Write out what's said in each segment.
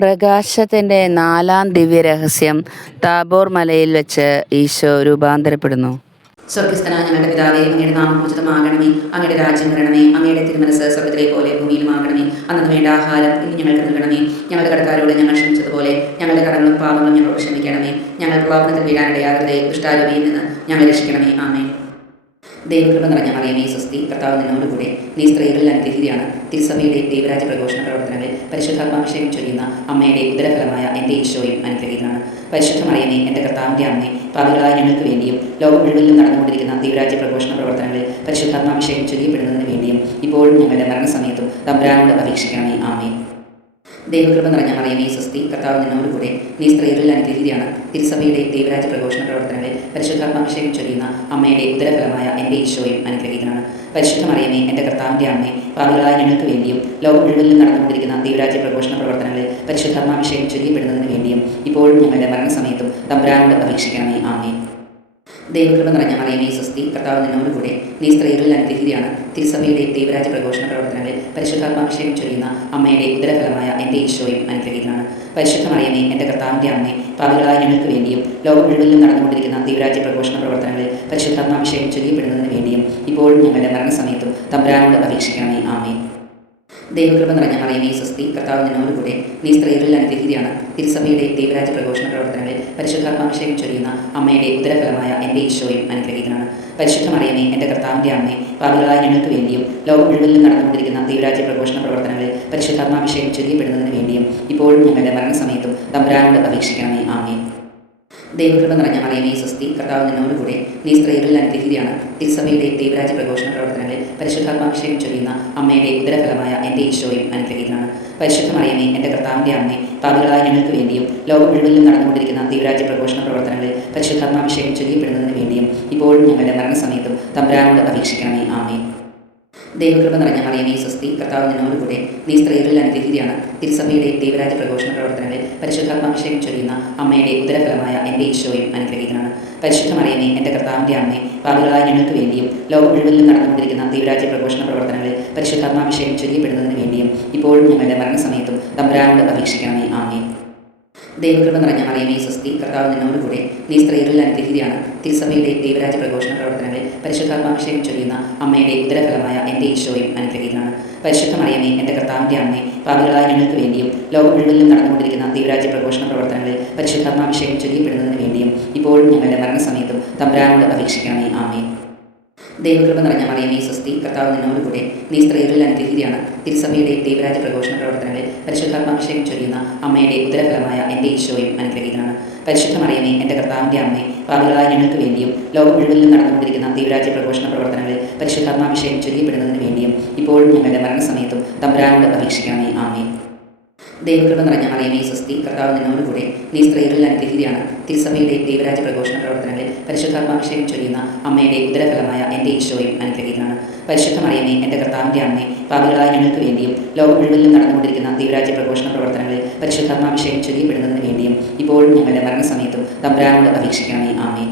പ്രകാശത്തിൻ്റെ നാലാം ദിവ്യരഹസ്യം താബോർ മലയിൽ വെച്ച് ഈശോ രൂപാന്തരപ്പെടുന്നു. സ്വർഗസ്ഥനായ ഞങ്ങളുടെ പിതാവേ, അങ്ങയുടെ നാമം പൂജിതമാകണമേ. അങ്ങയുടെ രാജ്യം വരണമേ. അങ്ങയുടെ തിരുമനസ്സ് സ്വർഗ്ഗത്തിലെ പോലെ ഭൂമിയിലുമാകണമേ. അന്നു വേണ്ട ആഹാരം ഇന്ന് ഞങ്ങൾക്ക് നൽകണമേ. ഞങ്ങളുടെ കടക്കാരോട് ഞങ്ങൾ ക്ഷമിച്ചതുപോലെ ഞങ്ങളുടെ കടങ്ങളും പാപങ്ങളും ഞങ്ങളോട് ക്ഷമിക്കണമേ. ഞങ്ങൾ പ്രലോഭനത്തിൽ വീഴാനിടയാകരുതേ, ദുഷ്ടാരൂപിയിൽ നിന്ന് ഞങ്ങളെ രക്ഷിക്കണമേ. ആമേൻ. ദൈവകൃപ നിറഞ്ഞ മറിയമേ, സ്വസ്തി. കർത്താവ് നിന്നോടുകൂടെ, നീ സ്ത്രീകളിൽ അനുഗ്രഹീതയാണ്. തിരുസഭയുടെ ദൈവരാജ്യ പ്രഘോഷണ പ്രവർത്തനങ്ങളിൽ പരിശുദ്ധാത്മാഭിഷേകം ചൊരിയുന്ന അമ്മയുടെ ഉദരഫലമായ എൻ്റെ ഈശോയും അനുഗ്രഹീതനാണ്. പരിശുദ്ധ മറിയമേ, എൻ്റെ കർത്താവിൻ്റെ അമ്മേ, പാപികളായ ഞങ്ങൾക്ക് വേണ്ടിയും ലോകം മുഴുവനിലും നടന്നുകൊണ്ടിരിക്കുന്ന ദൈവരാജ്യ പ്രഘോഷണ പ്രവർത്തനങ്ങളിൽ പരിശുദ്ധാത്മാഭിഷേകം ചൊരിയപ്പെടുന്നതിന് വേണ്ടിയും ഇപ്പോഴും ഞങ്ങളുടെ മരണസമയത്തും തമ്പുരാനോട് അപേക്ഷിക്കണമേ. ആമേൻ. ദൈവകൃപ നിറഞ്ഞ മറിയമേ, സ്വസ്തി. കർത്താവ് നിന്നോടുകൂടെ, നീ സ്ത്രീകളിൽ അനുഗ്രഹീതയാണ്. തിരുസഭയുടെ ദൈവരാജ്യ പ്രഘോഷണ പ്രവർത്തനങ്ങളിൽ പരിശുദ്ധാത്മാഭിഷേകം ചൊരിയുന്ന അമ്മയുടെ ഉദരഫലമായ എൻ്റെ ഈശോയും അനുഗ്രഹീതനാണ്. പരിശുദ്ധ മറിയമേ, എൻ്റെ കർത്താവിൻ്റെ അമ്മേ, പാപികളായ ഞങ്ങൾക്ക് വേണ്ടിയും ലോകം മുഴുവനിലും നടന്നുകൊണ്ടിരിക്കുന്ന ദൈവരാജ്യ പ്രഘോഷണ പ്രവർത്തനങ്ങളിൽ പരിശുദ്ധാത്മാഭിഷേകം ചൊരിയപ്പെടുന്നതിന് വേണ്ടിയും ഇപ്പോഴും ഞങ്ങളുടെ മരണസമയത്തും തമ്പുരാനോട് അപേക്ഷിക്കണമേ. ആമേൻ. ദൈവകൃപ നിറഞ്ഞ മറിയമേ, സ്വസ്തി. കർത്താവ് നിന്നോടുകൂടെ, നീ സ്ത്രീകളിൽ അനുഗ്രഹീതയാണ്. തിരുസഭയുടെ ദൈവരാജ്യ പ്രഘോഷണ പ്രവർത്തനങ്ങളിൽ പരിശുദ്ധാത്മാഭിഷേകം ചൊരിയുന്ന അമ്മയുടെ ഉദരഫലമായ എൻ്റെ ഈശോയും അനുഗ്രഹീതനാണ്. പരിശുദ്ധ മറിയമേ, എൻ്റെ കർത്താവിൻ്റെ അമ്മേ, പാപികളായ ഞങ്ങൾക്ക് വേണ്ടിയും ലോകം മുഴുവനിലും നടന്നുകൊണ്ടിരിക്കുന്ന ദൈവരാജ്യ പ്രഘോഷണ പ്രവർത്തനങ്ങളിൽ പരിശുദ്ധാത്മാഭിഷേകം ചൊരിയപ്പെടുന്നതിന് വേണ്ടിയും ഇപ്പോഴും ഞങ്ങളുടെ മരണസമയത്തും തമ്പുരാനോട് അപേക്ഷിക്കണമേ. ആമേൻ. ദൈവകൃപ നിറഞ്ഞ മറിയമേ, സ്വസ്തി. കർത്താവ് നിന്നോടുകൂടെ, നീ സ്ത്രീകളിൽ അനുഗ്രഹീതയാണ്. തിരുസഭയുടെ ദൈവരാജ്യ പ്രഘോഷണ പ്രവർത്തനങ്ങളിൽ പരിശുദ്ധാത്മാഭിഷേകം ചൊരിയുന്ന അമ്മയുടെ ഉദരഫലമായ എൻ്റെ ഈശോയും അനുഗ്രഹീതനാണ്. പരിശുദ്ധ മറിയമേ, എൻ്റെ കർത്താവിൻ്റെ അമ്മേ, പാപികളായ ഞങ്ങൾക്ക് വേണ്ടിയും ലോകം മുഴുവനിലും നടന്നുകൊണ്ടിരിക്കുന്ന ദൈവരാജ്യ പ്രഘോഷണ പ്രവർത്തനങ്ങളിൽ പരിശുദ്ധാത്മാഭിഷേകം ചൊരിയപ്പെടുന്നതിന് വേണ്ടിയും ഇപ്പോഴും ഞങ്ങളുടെ മരണസമയത്തും തമ്പുരാനോട് അപേക്ഷിക്കണമേ. ആമേൻ. ദൈവകൃപ നിറഞ്ഞ മറിയമേ, സ്വസ്തി. കർത്താവ് നിന്നോടുകൂടെ, നീ സ്ത്രീകളിൽ അനുഗ്രഹീതയാണ്. തിരുസഭയുടെ ദൈവരാജ്യ പ്രഘോഷണ പ്രവർത്തനങ്ങളിൽ പരിശുദ്ധാത്മാഭിഷേകം ചൊരിയുന്ന അമ്മയുടെ ഉദരഫലമായ എൻ്റെ ഈശോയും അനുഗ്രഹീതനാണ്. പരിശുദ്ധ മറിയമേ, എൻ്റെ കർത്താവിൻ്റെ അമ്മേ, പാപികളായ ഞങ്ങൾക്ക് വേണ്ടിയും ലോകം മുഴുവനിലും നടന്നുകൊണ്ടിരിക്കുന്ന ദൈവരാജ്യ പ്രഘോഷണ പ്രവർത്തനങ്ങളിൽ പരിശുദ്ധാത്മാഭിഷേകം ചൊരിയപ്പെടുന്നതിന് വേണ്ടിയും ഇപ്പോഴും ഞങ്ങളുടെ മരണസമയത്തും തമ്പുരാനോട് അപേക്ഷിക്കണമേ. ആമേൻ. ദൈവകൃപ നിറഞ്ഞ മറിയമേ, സ്വസ്തി. കർത്താവ് നിന്നോടുകൂടെ, നീ സ്ത്രീകളിൽ അനുഗ്രഹീതയാണ്. തിരുസഭയുടെ ദൈവരാജ്യ പ്രഘോഷണ പ്രവർത്തനങ്ങളിൽ പരിശുദ്ധാത്മാഭിഷേകം ചൊരിയുന്ന അമ്മയുടെ ഉദരഫലമായ എൻ്റെ ഈശോയും അനുഗ്രഹീതനാണ്. പരിശുദ്ധ മറിയമേ, എൻ്റെ കർത്താവിൻ്റെ അമ്മേ, പാപികളായ ഞങ്ങൾക്ക് വേണ്ടിയും ലോകം മുഴുവനിലും നടന്നുകൊണ്ടിരിക്കുന്ന ദൈവരാജ്യ പ്രഘോഷണ പ്രവർത്തനങ്ങളിൽ പരിശുദ്ധാത്മാഭിഷേകം ചൊരിയപ്പെടുന്നതിന് വേണ്ടിയും ഇപ്പോഴും ഞങ്ങളുടെ മരണസമയത്തും തമ്പുരാനോട് അപേക്ഷിക്കണമേ. ആമേൻ. ദൈവകൃപ നിറഞ്ഞ മറിയമേ, സ്വസ്തി. കർത്താവ് നിന്നോടുകൂടെ, നീ സ്ത്രീകളിൽ അനുഗ്രഹീതയാണ്. തിരുസഭയുടെ ദൈവരാജ്യ പ്രഘോഷണ പ്രവർത്തനങ്ങളിൽ പരിശുദ്ധാത്മാഭിഷേകം ചൊരിയുന്ന അമ്മയുടെ ഉദരഫലമായ എൻ്റെ ഈശോയും അനുഗ്രഹീതനാണ്. പരിശുദ്ധ മറിയമേ, എൻ്റെ കർത്താവിൻ്റെ അമ്മേ, പാപികളായ ഞങ്ങൾക്ക് വേണ്ടിയും ലോകം മുഴുവനിലും നടന്നുകൊണ്ടിരിക്കുന്ന ദൈവരാജ്യ പ്രഘോഷണ പ്രവർത്തനങ്ങളിൽ പരിശുദ്ധാത്മാഭിഷേകം ചൊരിയപ്പെടുന്നതിന് വേണ്ടിയും ഇപ്പോഴും ഞങ്ങളുടെ മരണസമയത്തും തമ്പുരാനോട് അപേക്ഷിക്കണമേ. ആമേൻ. ദൈവകൃപ നിറഞ്ഞ മറിയമേ, സ്വസ്തി. കർത്താവ് നിന്നോടുകൂടെ, നീ സ്ത്രീകളിൽ അനുഗ്രഹീതയാണ്. തിരുസഭയുടെ ദൈവരാജ്യ പ്രഘോഷണ പ്രവർത്തനങ്ങളിൽ പരിശുദ്ധാത്മാഭിഷേകം ചൊരിയുന്ന അമ്മയുടെ ഉദരഫലമായ എൻ്റെ ഈശോയും അനുഗ്രഹീതനാണ്. പരിശുദ്ധ മറിയമേ, എൻ്റെ കർത്താവിൻ്റെ അമ്മേ, പാപികളായ ഞങ്ങൾക്ക് വേണ്ടിയും ലോകം മുഴുവനിലും നടന്നുകൊണ്ടിരിക്കുന്ന ദൈവരാജ്യ പ്രഘോഷണ പ്രവർത്തനങ്ങളിൽ പരിശുദ്ധാത്മാഭിഷേകം ചൊരിയപ്പെടുന്നതിന് വേണ്ടിയും ഇപ്പോഴും ഞങ്ങളുടെ മരണസമയത്തും തമ്പുരാനോട് അപേക്ഷിക്കണമേ. ആമേൻ. ദൈവകൃപ നിറഞ്ഞ മറിയമേ, സ്വസ്തി. കർത്താവ് നിന്നോടുകൂടെ, നീ സ്ത്രീകളിൽ അനുഗ്രഹീതയാണ്. തിരുസഭയുടെ ദൈവരാജ്യ പ്രഘോഷണ പ്രവർത്തനങ്ങളിൽ പരിശുദ്ധാത്മാഭിഷേകം ചൊരിയുന്ന അമ്മയുടെ ഉദരഫലമായ എൻ്റെ ഈശോയും അനുഗ്രഹീതനാണ്. പരിശുദ്ധ മറിയമേ, എൻ്റെ കർത്താവിൻ്റെ അമ്മേ, പാപികളായ ഞങ്ങൾക്ക് വേണ്ടിയും ലോകം മുഴുവനിലും നടന്നുകൊണ്ടിരിക്കുന്ന ദൈവരാജ്യ പ്രഘോഷണ പ്രവർത്തനങ്ങളിൽ പരിശുദ്ധാത്മാഭിഷേകം ചൊരിയപ്പെടുന്നതിന് വേണ്ടിയും ഇപ്പോഴും ഞങ്ങളുടെ മരണസമയത്തും തമ്പുരാനോട് അപേക്ഷിക്കണമേ. ആമേൻ.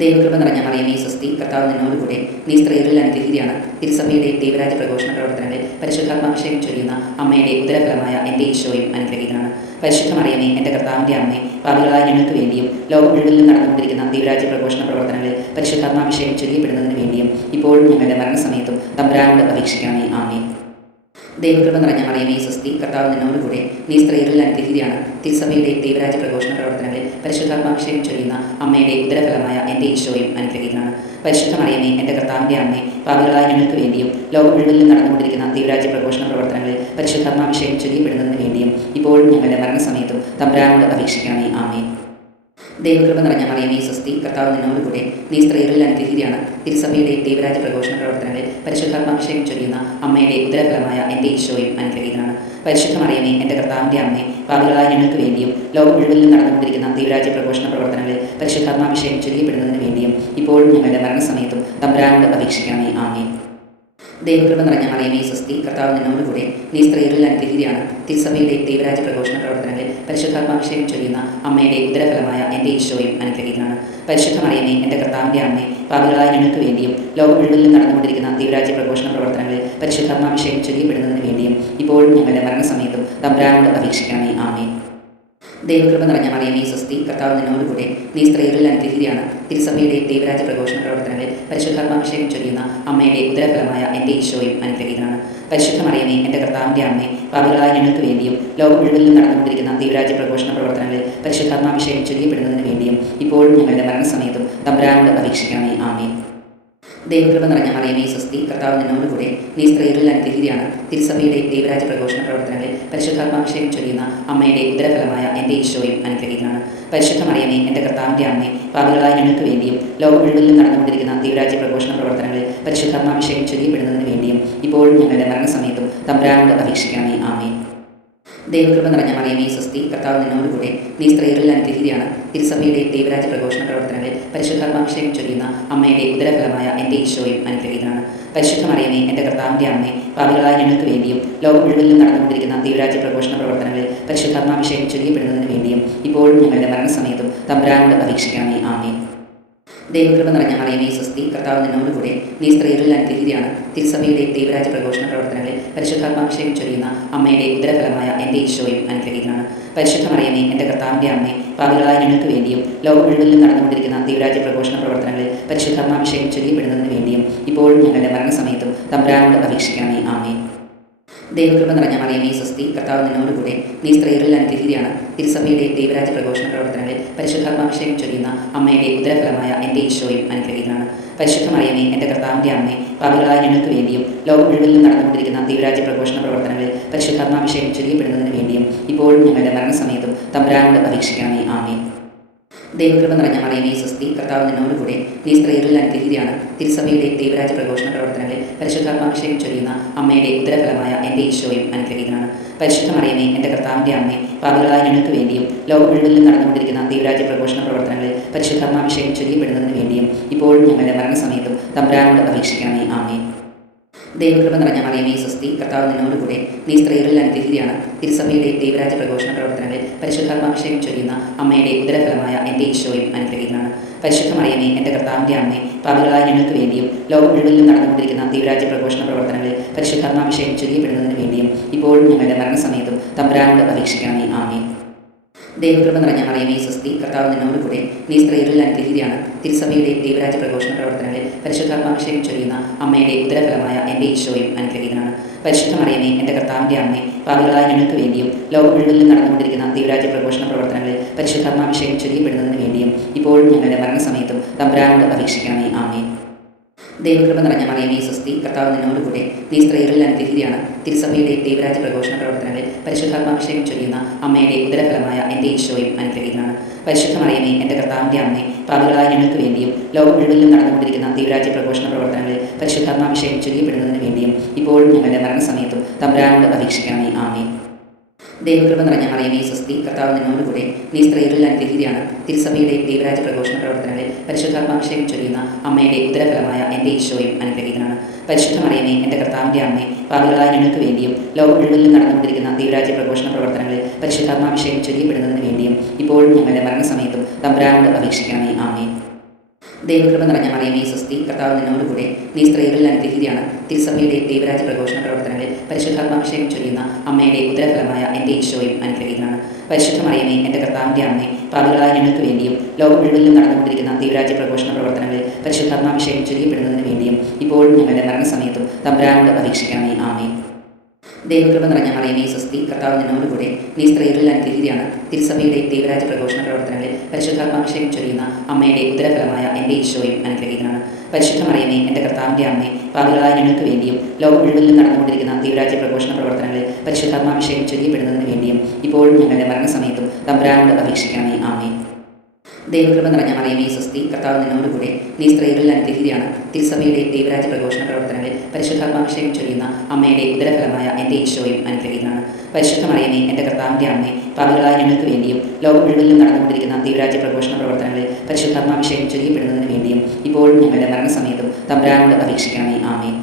ദൈവകൃപ നിറഞ്ഞ മറിയമേ, സ്വസ്തി. കർത്താവ് നിന്നോടുകൂടെ, നീ സ്ത്രീകളിൽ അനുഗ്രഹീതയാണ്. തിരുസഭയുടെ ദൈവരാജ്യ പ്രഘോഷണ പ്രവർത്തനങ്ങളിൽ പരിശുദ്ധാത്മാഭിഷേകം ചൊരിയുന്ന അമ്മയുടെ ഉദരഫലമായ എൻ്റെ ഈശോയും അനുഗ്രഹീതനാണ്. പരിശുദ്ധ മറിയമേ, എൻ്റെ കർത്താവിൻ്റെ അമ്മേ, പാപികളായ ഞങ്ങൾക്ക് വേണ്ടിയും ലോകം മുഴുവനിലും നടന്നുകൊണ്ടിരിക്കുന്ന ദൈവരാജ്യ പ്രഘോഷണ പ്രവർത്തനങ്ങളിൽ പരിശുദ്ധാത്മാഭിഷേകം ചൊരിയപ്പെടുന്നതിന് വേണ്ടിയും ഇപ്പോഴും ഞങ്ങളുടെ മരണസമയത്തും തമ്പുരാനോട് അപേക്ഷിക്കണമേ. ആമേൻ. ദൈവകൃപ നിറഞ്ഞ മറിയമേ, സ്വസ്തി. കർത്താവ് നിന്നോടുകൂടെ, നീ സ്ത്രീകളിൽ അനുഗ്രഹീതയാണ്. തിരുസഭയുടെ ദൈവരാജ്യ പ്രഘോഷണ പ്രവർത്തനങ്ങളിൽ പരിശുദ്ധാത്മാഭിഷേകം ചൊരിയുന്ന അമ്മയുടെ ഉദരഫലമായ എൻ്റെ ഈശോയും അനുഗ്രഹീതനാണ്. പരിശുദ്ധ മറിയമേ, എൻ്റെ കർത്താവിൻ്റെ അമ്മേ, പാപികളായ ഞങ്ങൾക്ക് വേണ്ടിയും ലോകം മുഴുവനിലും നടന്നുകൊണ്ടിരിക്കുന്ന ദൈവരാജ്യ പ്രഘോഷണ പ്രവർത്തനങ്ങളിൽ പരിശുദ്ധാത്മാഭിഷേകം ചൊരിയപ്പെടുന്നതിന് വേണ്ടിയും ഇപ്പോഴും ഞങ്ങളുടെ മരണസമയത്തും തമ്പുരാനോട് അപേക്ഷിക്കണമേ. ആമേൻ. ദൈവകൃപ നിറഞ്ഞ മറിയമേ, സ്വസ്തി. കർത്താവ് നിന്നോടുകൂടെ, നീ സ്ത്രീകളിൽ അനുഗ്രഹീതയാണ്. തിരുസഭയുടെ ദൈവരാജ്യ പ്രഘോഷണ പ്രവർത്തനങ്ങളിൽ പരിശുദ്ധാത്മാഭിഷേകം ചൊരിയുന്ന അമ്മയുടെ ഉദരഫലമായ എൻ്റെ ഈശോയും അനുഗ്രഹീതനാണ്. പരിശുദ്ധ മറിയമേ, എൻ്റെ കർത്താവിൻ്റെ അമ്മേ, പാപികളായ ഞങ്ങൾക്ക് വേണ്ടിയും ലോകം മുഴുവനിലും നടന്നുകൊണ്ടിരിക്കുന്ന ദൈവരാജ്യ പ്രഘോഷണ പ്രവർത്തനങ്ങളിൽ പരിശുദ്ധാത്മാഭിഷേകം ചൊരിയപ്പെടുന്നതിന് വേണ്ടിയും ഇപ്പോഴും ഞങ്ങളുടെ മരണസമയത്തും തമ്പുരാനോട് അപേക്ഷിക്കണമേ. ആമേൻ. ദൈവകൃപ നിറഞ്ഞ മറിയമേ സ്വസ്തി, കർത്താവ് നിന്നോടുകൂടെ, നീ സ്ത്രീകളിൽ അനുഗ്രഹീതയാണ്. തിരുസഭയുടെ ദൈവരാജ്യ പ്രഘോഷണ പ്രവർത്തനങ്ങളിൽ പരിശുദ്ധാത്മാഭിഷേകം ചൊരിയുന്ന അമ്മയുടെ ഉദരഫലമായ എൻ്റെ ഈശോയും അനുഗ്രഹീതനാണ്. പരിശുദ്ധ മറിയമേ, എൻ്റെ കർത്താവിൻ്റെ അമ്മേ, പാപികളായ ഞങ്ങൾക്ക് വേണ്ടിയും ലോകം മുഴുവനിലും നടന്നുകൊണ്ടിരിക്കുന്ന ദൈവരാജ്യ പ്രഘോഷണ പ്രവർത്തനങ്ങളിൽ പരിശുദ്ധാത്മാഭിഷേകം ചൊരിയപ്പെടുന്നതിന് വേണ്ടിയും ഇപ്പോഴും ഞങ്ങളുടെ മരണസമയത്തും തമ്പുരാനോട് അപേക്ഷിക്കണമേ. ആമേൻ. ദൈവകൃപ നിറഞ്ഞ മറിയമേ സ്വസ്തി, കർത്താവ് നിന്നോടുകൂടെ, നീ സ്ത്രീകളിൽ അനുഗ്രഹീതയാണ്. തിരുസഭയുടെ ദൈവരാജ്യ പ്രഘോഷണ പ്രവർത്തനങ്ങളിൽ പരിശുദ്ധാത്മാഭിഷേകം ചൊരിയുന്ന അമ്മയുടെ ഉദരഫലമായ എൻ്റെ ഈശോയും അനുഗ്രഹീതനാണ്. പരിശുദ്ധ മറിയമേ, എൻ്റെ കർത്താവിൻ്റെ അമ്മേ, പാപികളായ ഞങ്ങൾക്ക് വേണ്ടിയും ലോകം മുഴുവനിലും നടന്നുകൊണ്ടിരിക്കുന്ന ദൈവരാജ്യ പ്രഘോഷണ പ്രവർത്തനങ്ങളിൽ പരിശുദ്ധാത്മാഭിഷേകം ചൊരിയപ്പെടുന്നതിന് വേണ്ടിയും ഇപ്പോഴും ഞങ്ങളുടെ മരണസമയത്തും തമ്പുരാനോട് അപേക്ഷിക്കണമേ. ആമേൻ. ദൈവകൃപ നിറഞ്ഞ മറിയമേ സ്വസ്തി, കർത്താവ് നിന്നോടുകൂടെ, നീ സ്ത്രീകളിൽ അനുഗ്രഹീതയാണ്. തിരുസഭയുടെ ദൈവരാജ്യ പ്രഘോഷണ പ്രവർത്തനങ്ങളിൽ പരിശുദ്ധാത്മാഭിഷേകം ചൊരിയുന്ന അമ്മയുടെ ഉദരഫലമായ എൻ്റെ ഈശോയും അനുഗ്രഹീതനാണ്. പരിശുദ്ധ മറിയമേ, എൻ്റെ കർത്താവിൻ്റെ അമ്മേ, പാപികളായ ഞങ്ങൾക്ക് വേണ്ടിയും ലോകം മുഴുവനിലും നടന്നുകൊണ്ടിരിക്കുന്ന ദൈവരാജ്യ പ്രഘോഷണ പ്രവർത്തനങ്ങളിൽ പരിശുദ്ധാത്മാഭിഷേകം ചൊരിയപ്പെടുന്നതിന് വേണ്ടിയും ഇപ്പോഴും ഞങ്ങളുടെ മരണസമയത്തും തമ്പുരാനോട് അപേക്ഷിക്കണമേ. ആമേൻ. ദൈവകൃപ നിറഞ്ഞ മറിയമേ സ്വസ്തി, കർത്താവ് നിന്നോടുകൂടെ, നീ സ്ത്രീകളിൽ അനുഗ്രഹീതയാണ്. തിരുസഭയുടെ ദൈവരാജ്യ പ്രഘോഷണ പ്രവർത്തനങ്ങളിൽ പരിശുദ്ധാത്മാഭിഷേകം ചൊരിയുന്ന അമ്മയുടെ ഉദരഫലമായ എൻ്റെ ഈശോയും അനുഗ്രഹീതനാണ്. പരിശുദ്ധ മറിയമേ, എൻ്റെ കർത്താവിൻ്റെ അമ്മേ, പാപികളായ ഞങ്ങൾക്ക് വേണ്ടിയും ലോകം മുഴുവനിലും നടന്നുകൊണ്ടിരിക്കുന്ന ദൈവരാജ്യ പ്രഘോഷണ പ്രവർത്തനങ്ങളിൽ പരിശുദ്ധാത്മാഭിഷേകം ചൊരിയപ്പെടുന്നതിന് വേണ്ടിയും ഇപ്പോഴും ഞങ്ങളുടെ മരണസമയത്തും തമ്പുരാനോട് അപേക്ഷിക്കണമേ. ആമേൻ. ദൈവകൃപ നിറഞ്ഞ മറിയമേ സ്വസ്തി, കർത്താവ് നിന്നോടുകൂടെ, നീ സ്ത്രീകളിൽ അനുഗ്രഹീതയാണ്. തിരുസഭയുടെ ദൈവരാജ്യ പ്രഘോഷണ പ്രവർത്തനങ്ങളിൽ പരിശുദ്ധാത്മാഭിഷേകം ചൊരിയുന്ന അമ്മയുടെ ഉദരഫലമായ എൻ്റെ ഈശോയും അനുഗ്രഹീതനാണ്. പരിശുദ്ധ മറിയമേ, എൻ്റെ കർത്താവിൻ്റെ അമ്മേ, പാപികളായ ഞങ്ങൾക്ക് വേണ്ടിയും ലോകം മുഴുവനിലും നടന്നുകൊണ്ടിരിക്കുന്ന ദൈവരാജ്യ പ്രഘോഷണ പ്രവർത്തനങ്ങളിൽ പരിശുദ്ധാത്മാഭിഷേകം ചൊരിയപ്പെടുന്നതിന് വേണ്ടിയും ഇപ്പോഴും ഞങ്ങളുടെ മരണസമയത്തും തമ്പുരാനോട് അപേക്ഷിക്കണമേ. ആമേൻ. ദൈവകൃപ നിറഞ്ഞ മറിയമേ സ്വസ്തി, കർത്താവ് നിന്നോടുകൂടെ, നീ സ്ത്രീകളിൽ അനുഗ്രഹീതയാണ്. തിരുസഭയുടെ ദൈവരാജ്യ പ്രഘോഷണ പ്രവർത്തനങ്ങളിൽ പരിശുദ്ധാത്മാഭിഷേകം ചൊരിയുന്ന അമ്മയുടെ ഉദരഫലമായ എൻ്റെ ഈശോയും അനുഗ്രഹീതനാണ്. പരിശുദ്ധ മറിയമേ, എൻ്റെ കർത്താവിൻ്റെ അമ്മേ, പാപികളായ ഞങ്ങൾക്ക് വേണ്ടിയും ലോകം മുഴുവനിലും നടന്നുകൊണ്ടിരിക്കുന്ന ദൈവരാജ്യ പ്രഘോഷണ പ്രവർത്തനങ്ങളിൽ പരിശുദ്ധാത്മാഭിഷേകം ചൊരിയപ്പെടുന്നതിന് വേണ്ടിയും ഇപ്പോഴും ഞങ്ങളുടെ മരണസമയത്തും തമ്പുരാനോട് അപേക്ഷിക്കണമേ. ആമേൻ. ദൈവകൃപ നിറഞ്ഞ മറിയമേ സ്വസ്തി, കർത്താവ് നിന്നോടുകൂടെ, നീ സ്ത്രീകളിൽ അനുഗ്രഹീതയാണ്. തിരുസഭയുടെ ദൈവരാജ്യ പ്രഘോഷണ പ്രവർത്തനങ്ങളിൽ പരിശുദ്ധാത്മാഭിഷേകം ചൊരിയുന്ന അമ്മയുടെ ഉദരഫലമായ എൻ്റെ ഈശോയും അനുഗ്രഹീതനാണ്. പരിശുദ്ധ മറിയമേ, എൻ്റെ കർത്താവിൻ്റെ അമ്മേ, പാപികളായ ഞങ്ങൾക്ക് വേണ്ടിയും ലോകം മുഴുവനിലും നടന്നുകൊണ്ടിരിക്കുന്ന ദൈവരാജ്യ പ്രഘോഷണ പ്രവർത്തനങ്ങളിൽ പരിശുദ്ധാത്മാഭിഷേകം ചൊരിയപ്പെടുന്നതിന് വേണ്ടിയും ഇപ്പോഴും ഞങ്ങളുടെ മരണസമയത്തും തമ്പുരാനോട് അപേക്ഷിക്കണമേ. ആമേൻ. ദൈവകൃപ നിറഞ്ഞ മറിയമേ സ്വസ്തി, കർത്താവ് നിന്നോടുകൂടെ, നീ സ്ത്രീകളിൽ അനുഗ്രഹീതയാണ്. തിരുസഭയുടെ ദൈവരാജ്യ പ്രഘോഷണ പ്രവർത്തനങ്ങളിൽ പരിശുദ്ധാത്മാഭിഷേകം ചൊരിയുന്ന അമ്മയുടെ ഉദരഫലമായ എൻ്റെ ഈശോയും അനുഗ്രഹീതനാണ്. പരിശുദ്ധ മറിയമേ, എൻ്റെ കർത്താവിൻ്റെ അമ്മേ, പാപികളായ ഞങ്ങൾക്ക് വേണ്ടിയും ലോകം മുഴുവനിലും നടന്നുകൊണ്ടിരിക്കുന്ന ദൈവരാജ്യ പ്രഘോഷണ പ്രവർത്തനങ്ങളിൽ പരിശുദ്ധാത്മാഭിഷേകം ചൊരിയപ്പെടുന്നതിന് വേണ്ടിയും ഇപ്പോഴും ഞങ്ങളുടെ മരണസമയത്തും തമ്പുരാനോട് അപേക്ഷിക്കണമേ. ആമേൻ. ദൈവകൃപ നിറഞ്ഞ മറിയമേ സ്വസ്തി, കർത്താവ് നിന്നോടുകൂടെ, നീ സ്ത്രീകളിൽ അനുഗ്രഹീതയാണ്. തിരുസഭയുടെ ദൈവരാജ്യ പ്രഘോഷണ പ്രവർത്തനങ്ങളിൽ പരിശുദ്ധാത്മാഭിഷേകം ചൊരിയുന്ന അമ്മയുടെ ഉദരഫലമായ എൻ്റെ ഈശോയും അനുഗ്രഹീതനാണ്. പരിശുദ്ധ മറിയമേ, എൻ്റെ കർത്താവിൻ്റെ അമ്മേ, പാപികളായ ഞങ്ങൾക്ക് വേണ്ടിയും ലോകം മുഴുവനിലും നടന്നുകൊണ്ടിരിക്കുന്ന ദൈവരാജ്യ പ്രഘോഷണ പ്രവർത്തനങ്ങളിൽ പരിശുദ്ധാത്മാഭിഷേകം ചൊരിയപ്പെടുന്നതിന് വേണ്ടിയും ഇപ്പോഴും ഞങ്ങളുടെ മരണസമയത്തും തമ്പുരാനോട് അപേക്ഷിക്കണമേ. ആമേൻ. ദൈവകൃപ നിറഞ്ഞ മറിയമേ സ്വസ്തി, കർത്താവ് നിന്നോടുകൂടെ, നീ സ്ത്രീകളിൽ അനുഗ്രഹീതയാണ്. തിരുസഭയുടെ ദൈവരാജ്യ പ്രഘോഷണ പ്രവർത്തനങ്ങളിൽ പരിശുദ്ധാത്മാഭിഷേകം ചൊരിയുന്ന അമ്മയുടെ ഉദരഫലമായ എൻ്റെ ഈശോയും അനുഗ്രഹീതനാണ്. പരിശുദ്ധ മറിയമേ, എൻ്റെ കർത്താവിൻ്റെ അമ്മേ, പാപികളായ ഞങ്ങൾക്ക് വേണ്ടിയും ലോകം മുഴുവനിലും നടന്നുകൊണ്ടിരിക്കുന്ന ദൈവരാജ്യ പ്രഘോഷണ പ്രവർത്തനങ്ങളിൽ പരിശുദ്ധാത്മാഭിഷേകം ചൊരിയപ്പെടുന്നതിന് വേണ്ടിയും ഇപ്പോഴും ഞങ്ങളുടെ മരണസമയത്തും തമ്പുരാനോട് അപേക്ഷിക്കണമേ. ആമേൻ. ദൈവകൃപ നിറഞ്ഞ മറിയമേ സ്വസ്തി, കർത്താവ് നിന്നോടുകൂടെ, നീ സ്ത്രീകളിൽ അനുഗ്രഹീതയാണ്. തിരുസഭയുടെ ദൈവരാജ്യ പ്രഘോഷണ പ്രവർത്തനങ്ങളിൽ പരിശുദ്ധാത്മാഭിഷേകം ചൊരിയുന്ന അമ്മയുടെ ഉദരഫലമായ എൻ്റെ ഈശോയും അനുഗ്രഹീതനാണ്. പരിശുദ്ധ മറിയമേ, എൻ്റെ കർത്താവിൻ്റെ അമ്മേ, പാപികളായ ഞങ്ങൾക്ക് വേണ്ടിയും ലോകം മുഴുവനിലും നടന്നുകൊണ്ടിരിക്കുന്ന ദൈവരാജ്യ പ്രഘോഷണ പ്രവർത്തനങ്ങളിൽ പരിശുദ്ധാത്മാഭിഷേകം ചൊരിയപ്പെടുന്നതിന് വേണ്ടിയും ഇപ്പോഴും ഞങ്ങളുടെ മരണസമയത്തും തമ്പുരാനോട് അപേക്ഷിക്കണമേ. ആമേൻ. ദൈവകൃപ നിറഞ്ഞ മറിയമേ സ്വസ്തി, കർത്താവ് നിന്നോടുകൂടെ, നീ സ്ത്രീകളിൽ അനുഗ്രഹീതയാണ്. തിരുസഭയുടെ ദൈവരാജ്യ പ്രഘോഷണ പ്രവർത്തനങ്ങളിൽ പരിശുദ്ധാത്മാഭിഷേകം ചൊരിയുന്ന അമ്മയുടെ ഉദരഫലമായ എൻ്റെ ഈശോയും അനുഗ്രഹീതനാണ്. പരിശുദ്ധ മറിയമേ, എൻ്റെ കർത്താവിൻ്റെ അമ്മേ, പാപികളായ ഞങ്ങൾക്ക് വേണ്ടിയും ലോകം മുഴുവനിലും നടന്നുകൊണ്ടിരിക്കുന്ന ദൈവരാജ്യ പ്രഘോഷണ പ്രവർത്തനങ്ങളിൽ പരിശുദ്ധാത്മാഭിഷേകം ചൊരിയപ്പെടുന്നതിന് വേണ്ടിയും ഇപ്പോഴും ഞങ്ങളുടെ മരണസമയത്തും തമ്പുരാനോട് അപേക്ഷിക്കണമേ. ആമേൻ. ദൈവകൃപ നിറഞ്ഞ മറിയമേ സ്വസ്തി, കർത്താവ് നിന്നോടുകൂടെ, നീ സ്ത്രീകളിൽ അനുഗ്രഹീതയാണ്. തിരുസഭയുടെ ദൈവരാജ്യ പ്രഘോഷണ പ്രവർത്തനങ്ങളിൽ പരിശുദ്ധാത്മാഭിഷേകം ചൊരിയുന്ന അമ്മയുടെ ഉദരഫലമായ എൻ്റെ ഈശോയും അനുഗ്രഹീതനാണ്. പരിശുദ്ധ മറിയമേ, എൻ്റെ കർത്താവിൻ്റെ അമ്മേ, പാപികളായ ഞങ്ങൾക്ക് വേണ്ടിയും ലോകം മുഴുവനിലും നടന്നുകൊണ്ടിരിക്കുന്ന ദൈവരാജ്യ പ്രഘോഷണ പ്രവർത്തനങ്ങളിൽ പരിശുദ്ധാത്മാഭിഷേകം ചൊരിയപ്പെടുന്നതിന് വേണ്ടിയും ഇപ്പോഴും ഞങ്ങളുടെ മരണസമയത്തും തമ്പുരാനോട് അപേക്ഷിക്കണമേ. ആമേൻ. ദൈവകൃപ നിറഞ്ഞ മറിയമേ സ്വസ്തി, കർത്താവ് നിന്നോടുകൂടെ, നീ സ്ത്രീകളിൽ അനുഗ്രഹീതയാണ്. തിരുസഭയുടെ ദൈവരാജ്യ പ്രഘോഷണ പ്രവർത്തനങ്ങളിൽ പരിശുദ്ധാത്മാഭിഷേകം ചൊരിയുന്ന അമ്മയുടെ ഉദരഫലമായ എൻ്റെ ഈശോയും അനുഗ്രഹീതനാണ്. പരിശുദ്ധ മറിയമേ, എൻ്റെ കർത്താവിൻ്റെ അമ്മേ, പാപികളായ ഞങ്ങൾക്ക് വേണ്ടിയും ലോകം മുഴുവനിലും നടന്നുകൊണ്ടിരിക്കുന്ന ദൈവരാജ്യ പ്രഘോഷണ പ്രവർത്തനങ്ങളിൽ പരിശുദ്ധാത്മാഭിഷേകം ചൊരിയപ്പെടുന്നതിന് വേണ്ടിയും ഇപ്പോഴും ഞങ്ങളുടെ മരണസമയത്തും തമ്പുരാനോട് അപേക്ഷിക്കണമേ. ആമേൻ.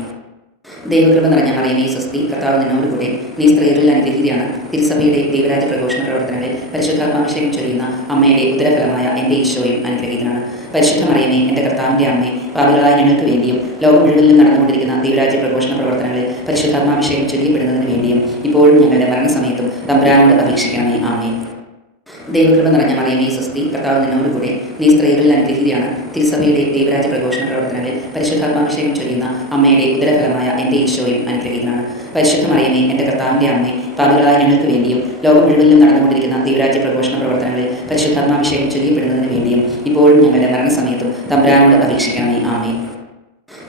ദൈവകൃപ നിറഞ്ഞ മറിയമേ സ്വസ്തി, കർത്താവ് നിന്നോടുകൂടെ, നീ സ്ത്രീകളിൽ അനുഗ്രഹീതയാണ്. തിരുസഭയുടെ ദൈവരാജ്യ പ്രഘോഷണ പ്രവർത്തനങ്ങളിൽ പരിശുദ്ധാത്മാഭിഷേകം ചൊരിയുന്ന അമ്മയുടെ ഉദരഫലമായ എൻ്റെ ഈശോയും അനുഗ്രഹീതനാണ്. പരിശുദ്ധ മറിയമേ, എൻ്റെ കർത്താവിൻ്റെ അമ്മേ, പാപികളായ ഞങ്ങൾക്ക് വേണ്ടിയും ലോകം മുഴുവനിലും നടന്നുകൊണ്ടിരിക്കുന്ന ദൈവരാജ്യ പ്രഘോഷണ പ്രവർത്തനങ്ങളിൽ പരിശുദ്ധാത്മാഭിഷേകം ചൊരിയപ്പെടുന്നതിന് വേണ്ടിയും ഇപ്പോഴും ഞങ്ങളുടെ മരണസമയത്തും തമ്പുരാനോട് അപേക്ഷിക്കണമേ. ആമേൻ. ദൈവകൃപ നിറഞ്ഞ മറിയമേ സ്വസ്തി, കർത്താവ് നിന്നോടുകൂടെ, നീ സ്ത്രീകളിൽ അനുഗ്രഹീതയാണ്. തിരുസഭയുടെ ദൈവരാജ്യ പ്രഘോഷണ പ്രവർത്തനങ്ങളിൽ പരിശുദ്ധാത്മാഭിഷേകം ചൊരിയുന്ന അമ്മയുടെ ഉദരഫലമായ എൻ്റെ ഈശോയും അനുഗ്രഹീതനാണ്. പരിശുദ്ധ മറിയമേ, എൻ്റെ കർത്താവിൻ്റെ അമ്മേ, പാപികളായ ഞങ്ങൾക്ക് വേണ്ടിയും ലോകം മുഴുവനിലും നടന്നുകൊണ്ടിരിക്കുന്ന ദൈവരാജ്യ പ്രഘോഷണ പ്രവർത്തനങ്ങളിൽ പരിശുദ്ധാത്മാഭിഷേകം ചൊരിയപ്പെടുന്നതിന് വേണ്ടിയും ഇപ്പോഴും ഞങ്ങളുടെ മരണസമയത്തും തമ്പുരാനോട് അപേക്ഷിക്കണമേ. ആമേൻ.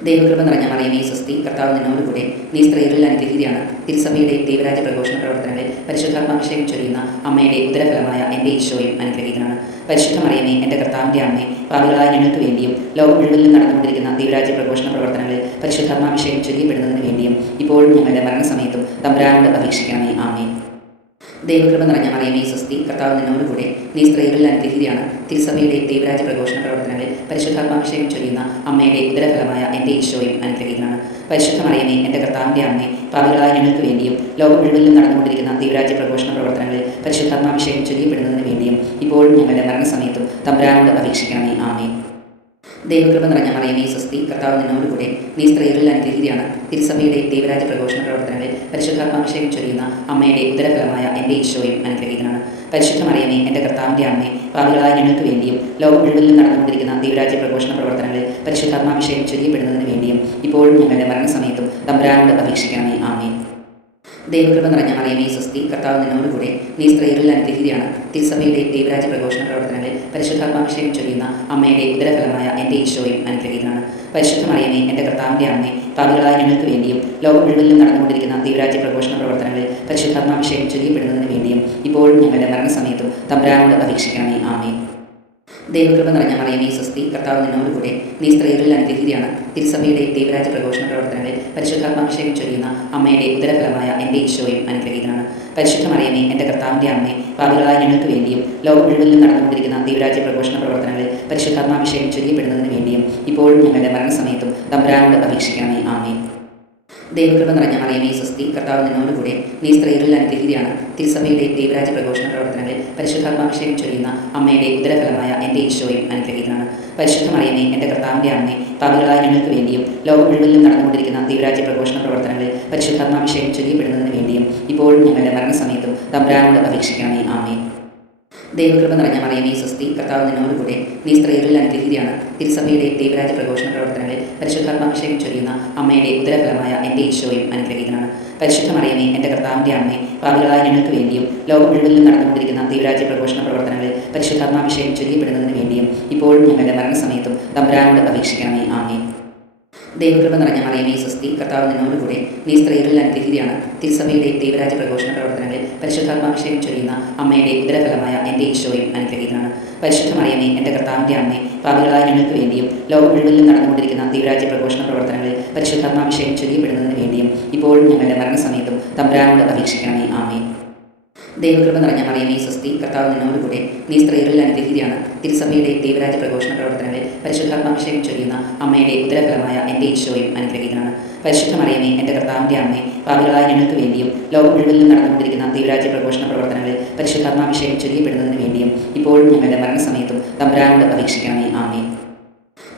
ദൈവകൃപ നിറഞ്ഞ മറിയമേ സ്വസ്തി, കർത്താവ് നിന്നോടുകൂടെ, നീ സ്ത്രീകളിൽ അനുഗ്രഹീതയാണ്. തിരുസഭയുടെ ദൈവരാജ്യ പ്രഘോഷണ പ്രവർത്തനങ്ങളിൽ പരിശുദ്ധാത്മാഭിഷേകം ചൊരിയുന്ന അമ്മയുടെ ഉദരഫലമായ എൻ്റെ ഈശോയും അനുഗ്രഹീതനാണ്. പരിശുദ്ധ മറിയമേ, എൻ്റെ കർത്താവിൻ്റെ അമ്മേ, പാപികളായ ഞങ്ങൾക്ക് വേണ്ടിയും ലോകം മുഴുവനിലും നടന്നുകൊണ്ടിരിക്കുന്ന ദൈവരാജ്യ പ്രഘോഷണ പ്രവർത്തനങ്ങളിൽ പരിശുദ്ധാത്മാഭിഷേകം ചൊരിയപ്പെടുന്നതിന് വേണ്ടിയും ഇപ്പോഴും ഞങ്ങളുടെ മരണസമയത്തും തമ്പുരാനോട് അപേക്ഷിക്കണമേ. ആമേൻ. ദൈവകൃപ നിറഞ്ഞ മറിയമേ സ്വസ്തി, കർത്താവ് നിന്നോടുകൂടെ, നീ സ്ത്രീകളിൽ അനുഗ്രഹീതയാണ്. തിരുസഭയുടെ ദൈവരാജ്യ പ്രഘോഷണ പ്രവർത്തനങ്ങളിൽ പരിശുദ്ധാത്മാഭിഷേകം ചൊരിയുന്ന അമ്മയുടെ ഉദരഫലമായ എൻ്റെ ഈശോയും അനുഗ്രഹീതനാണ്. പരിശുദ്ധ മറിയമേ, എൻ്റെ കർത്താവിൻ്റെ അമ്മേ, പാപികളായ ഞങ്ങൾക്ക് വേണ്ടിയും ലോകം മുഴുവനിലും നടന്നുകൊണ്ടിരിക്കുന്ന ദൈവരാജ്യ പ്രഘോഷണ പ്രവർത്തനങ്ങളിൽ പരിശുദ്ധാത്മാഭിഷേകം ചൊരിയപ്പെടുന്നതിന് വേണ്ടിയും ഇപ്പോഴും ഞങ്ങളുടെ മരണസമയത്തും തമ്പുരാനോട് അപേക്ഷിക്കണമേ. ആമേൻ. ദൈവകൃപ നിറഞ്ഞ മറിയമേ സ്വസ്തി, കർത്താവ് നിന്നോടുകൂടെ, നീ സ്ത്രീകളിൽ അനുഗ്രഹീതയാണ്. തിരുസഭയുടെ ദൈവരാജ്യ പ്രഘോഷണ പ്രവർത്തനങ്ങളിൽ പരിശുദ്ധാത്മാഭിഷേകം ചൊരിയുന്ന അമ്മയുടെ ഉദരഫലമായ എൻ്റെ ഈശോയും അനുഗ്രഹീതനാണ്. പരിശുദ്ധ മറിയമേ, എൻ്റെ കർത്താവിൻ്റെ അമ്മേ, പാപികളായ ഞങ്ങൾക്ക് വേണ്ടിയും ലോകം മുഴുവനിലും നടന്നുകൊണ്ടിരിക്കുന്ന ദൈവരാജ്യ പ്രഘോഷണ പ്രവർത്തനങ്ങളിൽ പരിശുദ്ധാത്മാഭിഷേകം ചൊരിയപ്പെടുന്നതിന് വേണ്ടിയും ഇപ്പോഴും ഞങ്ങളുടെ മരണസമയത്തും തമ്പുരാനോട് അപേക്ഷിക്കണമേ. ആമേൻ. ദൈവകൃപ നിറഞ്ഞ മറിയമേ സ്വസ്തി, കർത്താവ് നിന്നോടുകൂടെ, നീ സ്ത്രീകളിൽ അനുഗ്രഹീതയാണ്. തിരുസഭയുടെ ദൈവരാജ്യ പ്രഘോഷണ പ്രവർത്തനങ്ങളിൽ പരിശുദ്ധാത്മാഭിഷേകം ചൊരിയുന്ന അമ്മയുടെ ഉദരഫലമായ എൻ്റെ ഈശോയും അനുഗ്രഹീതനാണ്. പരിശുദ്ധ മറിയമേ, എൻ്റെ കർത്താവിൻ്റെ അമ്മേ, പാപികളായ ഞങ്ങൾക്ക് വേണ്ടിയും ലോകം മുഴുവനിലും നടന്നുകൊണ്ടിരിക്കുന്ന ദൈവരാജ്യ പ്രഘോഷണ പ്രവർത്തനങ്ങളിൽ പരിശുദ്ധാത്മാഭിഷേകം ചൊരിയപ്പെടുന്നതിന് വേണ്ടിയും ഇപ്പോഴും ഞങ്ങളുടെ മരണസമയത്തും തമ്പുരാനോട് അപേക്ഷിക്കണമേ. ആമേൻ. ദൈവകൃപ നിറഞ്ഞ മറിയമേ സ്വസ്തി, കർത്താവ് നിന്നോടുകൂടെ, നീ സ്ത്രീകളിൽ അനുഗ്രഹീതയാണ്. തിരുസഭയുടെ ദൈവരാജ്യ പ്രഘോഷണ പ്രവർത്തനങ്ങളിൽ പരിശുദ്ധാത്മാഭിഷേകം ചൊരിയുന്ന അമ്മയുടെ ഉദരഫലമായ എൻ്റെ ഈശോയും അനുഗ്രഹീതനാണ്. പരിശുദ്ധ മറിയമേ, എൻ്റെ കർത്താവിൻ്റെ അമ്മേ, പാപികളായ ഞങ്ങൾക്ക് വേണ്ടിയും ലോകം മുഴുവനിലും നടന്നുകൊണ്ടിരിക്കുന്ന ദൈവരാജ്യ പ്രഘോഷണ പ്രവർത്തനങ്ങളിൽ പരിശുദ്ധാത്മാഭിഷേകം ചൊരിയപ്പെടുന്നതിന് വേണ്ടിയും ഇപ്പോഴും ഞങ്ങളുടെ മരണസമയത്തും തമ്പുരാനോട് അപേക്ഷിക്കണമേ. ആമേൻ. ദൈവകൃപ നിറഞ്ഞ മറിയമേ സ്വസ്തി, കർത്താവ് നിന്നോടുകൂടെ, നീ സ്ത്രീകളിൽ അനുഗ്രഹീതയാണ്. തിരുസഭയുടെ ദൈവരാജ്യ പ്രഘോഷണ പ്രവർത്തനങ്ങളിൽ പരിശുദ്ധാത്മാഭിഷേകം ചൊരിയുന്ന അമ്മയുടെ ഉദരഫലമായ എൻ്റെ ഈശോയും അനുഗ്രഹീതനാണ്. പരിശുദ്ധ മറിയമേ, എൻ്റെ കർത്താവിൻ്റെ അമ്മേ, പാപികളായ ഞങ്ങൾക്ക് വേണ്ടിയും ലോകം മുഴുവനിലും നടന്നുകൊണ്ടിരിക്കുന്ന ദൈവരാജ്യ പ്രഘോഷണ പ്രവർത്തനങ്ങളിൽ പരിശുദ്ധാത്മാഭിഷേകം ചൊരിയപ്പെടുന്നതിന് വേണ്ടിയും ഇപ്പോഴും ഞങ്ങളുടെ മരണസമയത്തും തമ്പുരാനോട് അപേക്ഷിക്കണമേ. ആമേൻ. ദൈവകൃപ നിറഞ്ഞ മറിയമേ സ്വസ്തി, കർത്താവ് നിന്നോടുകൂടെ, നീ സ്ത്രീകളിൽ അനുഗ്രഹീതയാണ്. തിരുസഭയുടെ ദൈവരാജ്യ പ്രഘോഷണ പ്രവർത്തനങ്ങളിൽ പരിശുദ്ധാത്മാഭിഷേകം ചൊരിയുന്ന അമ്മയുടെ ഉദരഫലമായ എൻ്റെ ഈശോയും അനുഗ്രഹീതനാണ്. പരിശുദ്ധ മറിയമേ, എൻ്റെ കർത്താവിൻ്റെ അമ്മേ, പാപികളായ ഞങ്ങൾക്ക് വേണ്ടിയും ലോകം മുഴുവനിലും നടന്നുകൊണ്ടിരിക്കുന്ന ദൈവരാജ്യ പ്രഘോഷണ പ്രവർത്തനങ്ങളിൽ പരിശുദ്ധാത്മാഭിഷേകം ചൊരിയപ്പെടുന്നതിന് വേണ്ടിയും ഇപ്പോഴും ഞങ്ങളുടെ മരണസമയത്തും തമ്പുരാനോട് അപേക്ഷിക്കണമേ. ആമേൻ. ദൈവകൃപ നിറഞ്ഞ മറിയമേ സ്വസ്തി, കർത്താവ് നിന്നോടുകൂടെ, നീ സ്ത്രീകളിൽ അനുഗ്രഹീതയാണ്. തിരുസഭയുടെ ദൈവരാജ്യ പ്രഘോഷണ പ്രവർത്തനങ്ങളിൽ പരിശുദ്ധാത്മാഭിഷേകം ചൊരിയുന്ന അമ്മയുടെ ഉദരഫലമായ എൻ്റെ ഈശോയും അനുഗ്രഹീതനാണ്. പരിശുദ്ധ മറിയമേ, എൻ്റെ കർത്താവിൻ്റെ അമ്മേ, പാപികളായ ഞങ്ങൾക്ക് വേണ്ടിയും ലോകം മുഴുവനിലും നടന്നുകൊണ്ടിരിക്കുന്ന ദൈവരാജ്യ പ്രഘോഷണ പ്രവർത്തനങ്ങളിൽ പരിശുദ്ധാത്മാഭിഷേകം ചൊരിയപ്പെടുന്നതിന് വേണ്ടിയും ഇപ്പോഴും ഞങ്ങളുടെ മരണസമയത്തും തമ്പുരാനോട് അപേക്ഷിക്കണമേ. ആമേൻ. ദൈവകൃപ നിറഞ്ഞ മറിയമേ സ്വസ്തി, കർത്താവ് നിന്നോടുകൂടെ, നീ സ്ത്രീകളിൽ അനുഗ്രഹീതയാണ്. തിരുസഭയുടെ ദൈവരാജ്യ പ്രഘോഷണ പ്രവർത്തനങ്ങളിൽ പരിശുദ്ധാത്മാഭിഷേകം ചൊരിയുന്ന അമ്മയുടെ ഉദരഫലമായ എൻ്റെ ഈശോയും അനുഗ്രഹീതനാണ്. പരിശുദ്ധ മറിയമേ, എൻ്റെ കർത്താവിൻ്റെ അമ്മേ, പാപികളായ ഞങ്ങൾക്ക് വേണ്ടിയും ലോകം മുഴുവനിലും നടന്നുകൊണ്ടിരിക്കുന്ന ദൈവരാജ്യ പ്രഘോഷണ പ്രവർത്തനങ്ങളിൽ പരിശുദ്ധാത്മാഭിഷേകം ചൊരിയപ്പെടുന്നതിന് വേണ്ടിയും ഇപ്പോഴും ഞങ്ങളുടെ മരണസമയത്തും തമ്പുരാനോട് അപേക്ഷിക്കണമേ. ആമേൻ.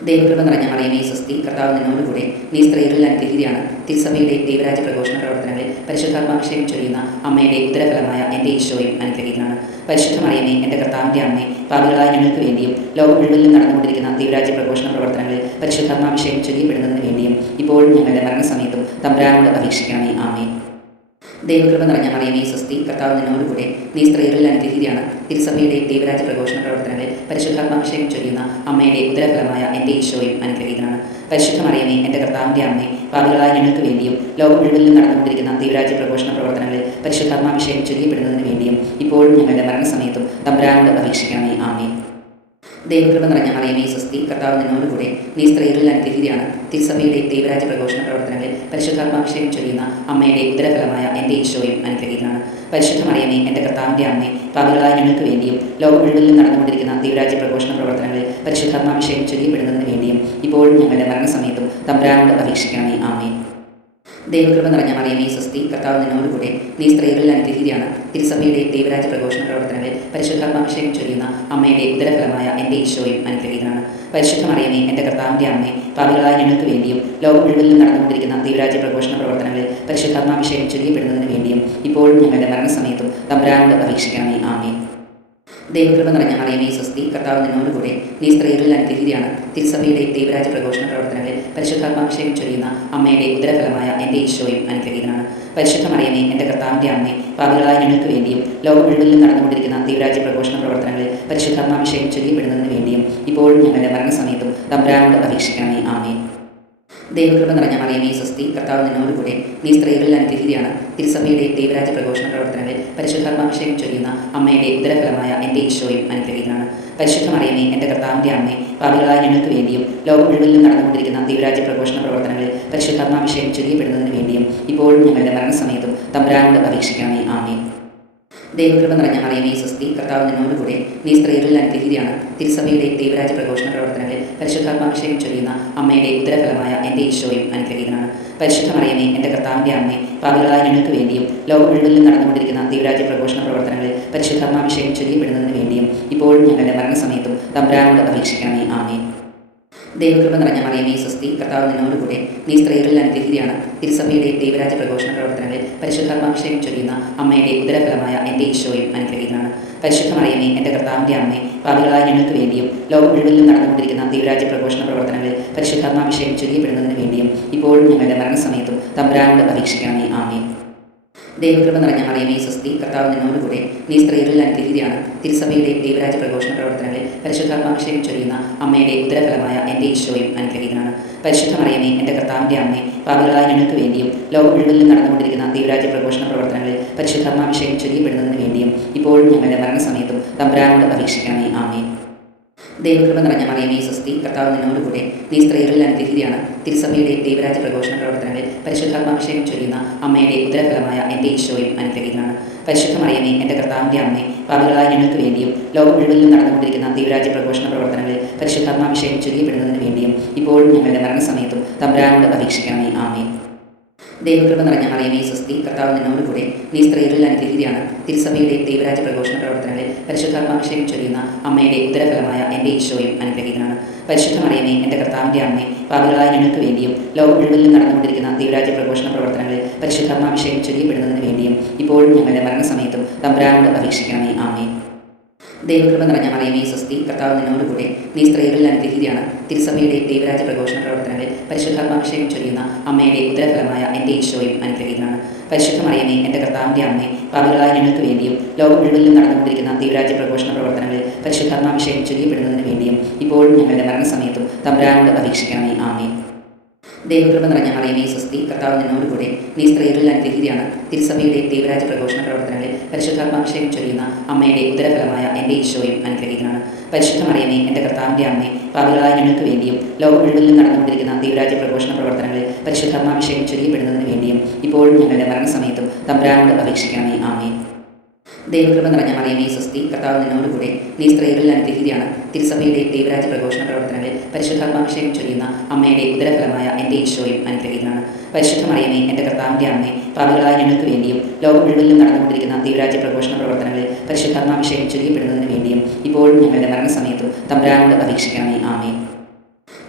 ദൈവകൃപ നിറഞ്ഞ മറിയമേ സ്വസ്തി, കർത്താവ് നിന്നോടുകൂടെ, നീ സ്ത്രീകളിൽ അനുഗ്രഹീതയാണ്. തിരുസഭയുടെ ദൈവരാജ്യ പ്രഘോഷണ പ്രവർത്തനങ്ങളിൽ പരിശുദ്ധാത്മാഭിഷേകം ചൊരിയുന്ന അമ്മയുടെ ഉദരഫലമായ എൻ്റെ ഈശോയും അനുഗ്രഹീതനാണ്. പരിശുദ്ധ മറിയമേ, എൻ്റെ കർത്താവിൻ്റെ അമ്മേ, പാപികളായ ഞങ്ങൾക്ക് വേണ്ടിയും ലോകം മുഴുവനിലും നടന്നുകൊണ്ടിരിക്കുന്ന ദൈവരാജ്യ പ്രഘോഷണ പ്രവർത്തനങ്ങളിൽ പരിശുദ്ധാത്മാഭിഷേകം ചൊരിയപ്പെടുന്നതിന് വേണ്ടിയും ഇപ്പോഴും ഞങ്ങളുടെ മരണസമയത്തും തമ്പുരാനോട് അപേക്ഷിക്കണമേ. ആമേൻ. ദൈവകൃപ നിറഞ്ഞ മറിയമേ സ്വസ്തി, കർത്താവ് നിന്നോടുകൂടെ, നീ സ്ത്രീകളിൽ അനുഗ്രഹീതയാണ്. തിരുസഭയുടെ ദൈവരാജ്യ പ്രഘോഷണ പ്രവർത്തനങ്ങളിൽ പരിശുദ്ധാത്മാഭിഷേകം ചൊരിയുന്ന അമ്മയുടെ ഉദരഫലമായ എൻ്റെ ഈശോയും അനുഗ്രഹീതനാണ്. പരിശുദ്ധ മറിയമേ, എൻ്റെ കർത്താവിൻ്റെ അമ്മേ, പാപികളായ ഞങ്ങൾക്ക് വേണ്ടിയും ലോകം മുഴുവനിലും നടന്നുകൊണ്ടിരിക്കുന്ന ദൈവരാജ്യ പ്രഘോഷണ പ്രവർത്തനങ്ങളിൽ പരിശുദ്ധാത്മാഭിഷേകം ചൊരിയപ്പെടുന്നതിന് വേണ്ടിയും ഇപ്പോഴും ഞങ്ങളുടെ മരണസമയത്തും തമ്പുരാനോട് അപേക്ഷിക്കണമേ. ആമേൻ. ദൈവകൃപ നിറഞ്ഞ മറിയമേ സ്വസ്തി, കർത്താവ് നിന്നോടുകൂടെ, നീ സ്ത്രീകളിൽ അനുഗ്രഹീതയാണ്. തിരുസഭയുടെ ദൈവരാജ്യ പ്രഘോഷണ പ്രവർത്തനങ്ങളിൽ പരിശുദ്ധാത്മാഭിഷേകം ചൊരിയുന്ന അമ്മയുടെ ഉദരഫലമായ എൻ്റെ ഈശോയും അനുഗ്രഹീതനാണ്. പരിശുദ്ധ മറിയമേ, എൻ്റെ കർത്താവിൻ്റെ അമ്മേ, പാപികളായ ഞങ്ങൾക്ക് വേണ്ടിയും ലോകം മുഴുവനിലും നടന്നുകൊണ്ടിരിക്കുന്ന ദൈവരാജ്യ പ്രഘോഷണ പ്രവർത്തനങ്ങളിൽ പരിശുദ്ധാത്മാഭിഷേകം ചൊരിയപ്പെടുന്നതിന് വേണ്ടിയും ഇപ്പോഴും ഞങ്ങളുടെ മരണസമയത്തും തമ്പുരാനോട് അപേക്ഷിക്കണമേ. ആമേൻ. ദൈവകൃപ നിറഞ്ഞ മറിയമേ സ്വസ്തി, കർത്താവ് നിന്നോടുകൂടെ, നീ സ്ത്രീകളിൽ അനുഗ്രഹീതയാണ്. തിരുസഭയുടെ ദൈവരാജ്യ പ്രഘോഷണ പ്രവർത്തനങ്ങളിൽ പരിശുദ്ധാത്മാഭിഷേകം ചൊരിയുന്ന അമ്മയുടെ ഉദരഫലമായ എൻ്റെ ഈശോയും അനുഗ്രഹീതനാണ്. പരിശുദ്ധ മറിയമേ, എൻ്റെ കർത്താവിൻ്റെ അമ്മേ, പാപികളായ ഞങ്ങൾക്ക് വേണ്ടിയും ലോകം മുഴുവനിലും നടന്നുകൊണ്ടിരിക്കുന്ന ദൈവരാജ്യ പ്രഘോഷണ പ്രവർത്തനങ്ങളിൽ പരിശുദ്ധാത്മാഭിഷേകം ചൊരിയപ്പെടുന്നതിന് വേണ്ടിയും ഇപ്പോഴും ഞങ്ങളുടെ മരണസമയത്തും തമ്പുരാനോട് അപേക്ഷിക്കണമേ. ആമേൻ. ദൈവകൃപ നിറഞ്ഞ മറിയമേ സ്വസ്തി, കർത്താവ് നിന്നോടുകൂടെ, നീ സ്ത്രീകളിൽ അനുഗ്രഹീതയാണ്. തിരുസഭയുടെ ദൈവരാജ്യ പ്രഘോഷണ പ്രവർത്തനങ്ങളിൽ പരിശുദ്ധാത്മാഭിഷേകം ചൊരിയുന്ന അമ്മയുടെ ഉദരഫലമായ എൻ്റെ ഈശോയും അനുഗ്രഹീതനാണ്. പരിശുദ്ധ മറിയമേ, എൻ്റെ കർത്താവിൻ്റെ അമ്മേ, പാപികളായ ഞങ്ങൾക്ക് വേണ്ടിയും ലോകം മുഴുവനിലും നടന്നുകൊണ്ടിരിക്കുന്ന ദൈവരാജ്യ പ്രഘോഷണ പ്രവർത്തനങ്ങളിൽ പരിശുദ്ധാത്മാഭിഷേകം ചൊരിയപ്പെടുന്നതിന് വേണ്ടിയും ഇപ്പോഴും ഞങ്ങളുടെ മരണസമയത്തും തമ്പുരാനോട് അപേക്ഷിക്കണമേ. ആമേൻ. ദൈവകൃപ നിറഞ്ഞ മറിയമേ സ്വസ്തി, കർത്താവ് നിന്നോടുകൂടെ, നീ സ്ത്രീകളിൽ അനുഗ്രഹീതയാണ്. തിരുസഭയുടെ ദൈവരാജ്യ പ്രഘോഷണ പ്രവർത്തനങ്ങളിൽ പരിശുദ്ധാത്മാഭിഷേകം ചൊരിയുന്ന അമ്മയുടെ ഉദരഫലമായ എൻ്റെ ഈശോയും അനുഗ്രഹീതനാണ്. പരിശുദ്ധ മറിയമേ, എൻ്റെ കർത്താവിൻ്റെ അമ്മേ, പാപികളായ ഞങ്ങൾക്ക് വേണ്ടിയും ലോകം മുഴുവനിലും നടന്നുകൊണ്ടിരിക്കുന്ന ദൈവരാജ്യ പ്രഘോഷണ പ്രവർത്തനങ്ങളിൽ പരിശുദ്ധാത്മാഭിഷേകം ചൊരിയപ്പെടുന്നതിന് വേണ്ടിയും ഇപ്പോഴും ഞങ്ങളുടെ മരണസമയത്തും തമ്പുരാനോട് അപേക്ഷിക്കണമേ. ആമേൻ. ദൈവകൃപ നിറഞ്ഞ മറിയമേ സ്വസ്തി, കർത്താവ് നിന്നോടുകൂടെ, നീ സ്ത്രീകളിൽ അനുഗ്രഹീതയാണ്. തിരുസഭയുടെ ദൈവരാജ്യ പ്രഘോഷണ പ്രവർത്തനങ്ങളിൽ പരിശുദ്ധാത്മാഭിഷേകം ചൊരിയുന്ന അമ്മയുടെ ഉദരഫലമായ എൻ്റെ ഈശോയും അനുഗ്രഹീതനാണ്. പരിശുദ്ധ മറിയമേ, എൻ്റെ കർത്താവിൻ്റെ അമ്മേ, പാപികളായ ഞങ്ങൾക്ക് വേണ്ടിയും ലോകം മുഴുവനിലും നടന്നുകൊണ്ടിരിക്കുന്ന ദൈവരാജ്യ പ്രഘോഷണ പ്രവർത്തനങ്ങളിൽ പരിശുദ്ധാത്മാഭിഷേകം ചൊരിയപ്പെടുന്നതിന് വേണ്ടിയും ഇപ്പോഴും ഞങ്ങളുടെ മരണസമയത്തും തമ്പുരാനോട് അപേക്ഷിക്കണമേ. ആമേൻ. ദൈവകൃപ നിറഞ്ഞ മറിയമേ സ്വസ്തി, കർത്താവ് നിന്നോടുകൂടെ, നീ സ്ത്രീകളിൽ അനുഗ്രഹീതയാണ്. തിരുസഭയുടെ ദൈവരാജ്യ പ്രഘോഷണ പ്രവർത്തനങ്ങളിൽ പരിശുദ്ധാത്മാഭിഷേകം ചൊരിയുന്ന അമ്മയുടെ ഉദരഫലമായ എൻ്റെ ഈശോയും അനുഗ്രഹീതനാണ്. പരിശുദ്ധ മറിയമേ, എൻ്റെ കർത്താവിൻ്റെ അമ്മേ, പാപികളായ ഞങ്ങൾക്ക് വേണ്ടിയും ലോകം മുഴുവനിലും നടന്നുകൊണ്ടിരിക്കുന്ന ദൈവരാജ്യ പ്രഘോഷണ പ്രവർത്തനങ്ങളിൽ പരിശുദ്ധാത്മാഭിഷേകം ചൊരിയപ്പെടുന്നതിന് വേണ്ടിയും ഇപ്പോഴും ഞങ്ങളുടെ മരണസമയത്തും തമ്പുരാനോട് അപേക്ഷിക്കണമേ. ആമേൻ. ദൈവകൃപ നിറഞ്ഞ മറിയമേ സ്വസ്തി, കർത്താവ് നിന്നോടുകൂടെ, നീ സ്ത്രീകളിൽ അനുഗ്രഹീതയാണ്. തിരുസഭയുടെ ദൈവരാജ്യ പ്രഘോഷണ പ്രവർത്തനങ്ങളിൽ പരിശുദ്ധാത്മാഭിഷേകം ചൊരിയുന്ന അമ്മയുടെ ഉദരഫലമായ എൻ്റെ ഈശോയും അനുഗ്രഹീതനാണ്. പരിശുദ്ധ മറിയമേ, എൻ്റെ കർത്താവിൻ്റെ അമ്മേ, പാപികളായ ഞങ്ങൾക്ക് വേണ്ടിയും ലോകം മുഴുവനിലും നടന്നുകൊണ്ടിരിക്കുന്ന ദൈവരാജ്യ പ്രഘോഷണ പ്രവർത്തനങ്ങളിൽ പരിശുദ്ധാത്മാഭിഷേകം ചൊരിയപ്പെടുന്നതിന് വേണ്ടിയും ഇപ്പോഴും ഞങ്ങളുടെ മരണസമയത്തും തമ്പുരാനോട് അപേക്ഷിക്കണമേ. ആമേൻ. ദൈവകൃപ നിറഞ്ഞ മറിയമേ സ്വസ്തി, കർത്താവ് നിന്നോടുകൂടെ, നീ സ്ത്രീകളിൽ അനുഗ്രഹീതയാണ്. തിരുസഭയുടെ ദൈവരാജ്യ പ്രഘോഷണ പ്രവർത്തനങ്ങളിൽ പരിശുദ്ധാത്മാഭിഷേകം ചൊരിയുന്ന അമ്മയുടെ ഉദരഫലമായ എൻ്റെ ഈശോയും അനുഗ്രഹീതനാണ്. പരിശുദ്ധ മറിയമേ, എൻ്റെ കർത്താവിൻ്റെ അമ്മേ, പാപികളായ ഞങ്ങൾക്ക് വേണ്ടിയും ലോകം മുഴുവനിലും നടന്നുകൊണ്ടിരിക്കുന്ന ദൈവരാജ്യ പ്രഘോഷണ പ്രവർത്തനങ്ങളിൽ പരിശുദ്ധാത്മാഭിഷേകം ചൊരിയപ്പെടുന്നതിന് വേണ്ടിയും ഇപ്പോഴും ഞങ്ങളുടെ മരണസമയത്തും തമ്പുരാനോട് അപേക്ഷിക്കണമേ. ആമേൻ. ദൈവകൃപ നിറഞ്ഞ മറിയമേ സ്വസ്തി, കർത്താവ് നിന്നോടുകൂടെ, നീ സ്ത്രീകളിൽ അനുഗ്രഹീതയാണ്. തിരുസഭയുടെ ദൈവരാജ്യ പ്രഘോഷണ പ്രവർത്തനങ്ങളിൽ പരിശുദ്ധാത്മാഭിഷേകം ചൊരിയുന്ന അമ്മയുടെ ഉദരഫലമായ എൻ്റെ ഈശോയും അനുഗ്രഹീതനാണ്. പരിശുദ്ധ മറിയമേ, എൻ്റെ കർത്താവിൻ്റെ അമ്മേ, പാപികളായ ഞങ്ങൾക്ക് വേണ്ടിയും ലോകം മുഴുവനിലും നടന്നുകൊണ്ടിരിക്കുന്ന ദൈവരാജ്യ പ്രഘോഷണ പ്രവർത്തനങ്ങളിൽ പരിശുദ്ധാത്മാഭിഷേകം ചൊരിയപ്പെടുന്നതിന് വേണ്ടിയും ഇപ്പോഴും ഞങ്ങളുടെ മരണസമയത്തും തമ്പുരാനോട് അപേക്ഷിക്കണമേ. ആമേൻ. ദൈവകൃപ നിറഞ്ഞ മറിയമേ സ്വസ്തി, കർത്താവ് നിന്നോടുകൂടെ, നീ സ്ത്രീകളിൽ അനുഗ്രഹീതയാണ്. തിരുസഭയുടെ ദൈവരാജ്യ പ്രഘോഷണ പ്രവർത്തനങ്ങളിൽ പരിശുദ്ധാത്മാഭിഷേകം ചൊരിയുന്ന അമ്മയുടെ ഉദരഫലമായ എൻ്റെ ഈശോയും അനുഗ്രഹീതനാണ്. പരിശുദ്ധ മറിയമേ, എൻ്റെ കർത്താവിൻ്റെ അമ്മേ, പാപികളായ ഞങ്ങൾക്ക് വേണ്ടിയും ലോകം മുഴുവനിലും നടന്നുകൊണ്ടിരിക്കുന്ന ദൈവരാജ്യ പ്രഘോഷണ പ്രവർത്തനങ്ങളിൽ പരിശുദ്ധാത്മാഭിഷേകം ചൊരിയപ്പെടുന്നതിന് വേണ്ടിയും ഇപ്പോഴും ഞങ്ങളുടെ മരണസമയത്തും തമ്പുരാനോട് അപേക്ഷിക്കണമേ. ആമേൻ. ദൈവകൃപ നിറഞ്ഞ മറിയമേ സ്വസ്തി, കർത്താവ് നിന്നോടുകൂടെ, നീ സ്ത്രീകളിൽ അനുഗ്രഹീതയാണ്. തിരുസഭയുടെ ദൈവരാജ്യ പ്രഘോഷണ പ്രവർത്തനങ്ങളിൽ പരിശുദ്ധാത്മാഭിഷേകം ചൊരിയുന്ന അമ്മയുടെ ഉദരഫലമായ എൻ്റെ ഈശോയും അനുഗ്രഹീതനാണ്. പരിശുദ്ധ മറിയമേ, എൻ്റെ കർത്താവിൻ്റെ അമ്മേ, പാപികളായ ഞങ്ങൾക്ക് വേണ്ടിയും ലോകം മുഴുവനിലും നടന്നുകൊണ്ടിരിക്കുന്ന ദൈവരാജ്യ പ്രഘോഷണ പ്രവർത്തനങ്ങളിൽ പരിശുദ്ധാത്മാഭിഷേകം ചൊരിയപ്പെടുന്നതിന് വേണ്ടിയും ഇപ്പോഴും ഞങ്ങളുടെ മരണസമയത്തും തമ്പുരാനോട് അപേക്ഷിക്കണമേ. ആമേൻ. ദൈവകൃപ നിറഞ്ഞ മറിയമേ സ്വസ്തി, കർത്താവ് നിന്നോടുകൂടെ, നീ സ്ത്രീകളിൽ അനുഗ്രഹീതയാണ്. തിരുസഭയുടെ ദൈവരാജ്യ പ്രഘോഷണ പ്രവർത്തനങ്ങളിൽ പരിശുദ്ധാത്മാഭിഷേകം ചൊരിയുന്ന അമ്മയുടെ ഉദരഫലമായ എൻ്റെ ഈശോയും അനുഗ്രഹീതനാണ്. പരിശുദ്ധ മറിയമേ, എൻ്റെ കർത്താവിൻ്റെ അമ്മേ, പാപികളായ ഞങ്ങൾക്ക് വേണ്ടിയും ലോകം മുഴുവനിലും നടന്നുകൊണ്ടിരിക്കുന്ന ദൈവരാജ്യ പ്രഘോഷണ പ്രവർത്തനങ്ങളിൽ പരിശുദ്ധാത്മാഭിഷേകം ചൊരിയപ്പെടുന്നതിന് വേണ്ടിയും ഇപ്പോഴും ഞങ്ങളുടെ മരണസമയത്തും തമ്പുരാനോട് അപേക്ഷിക്കണമേ. ആമേൻ.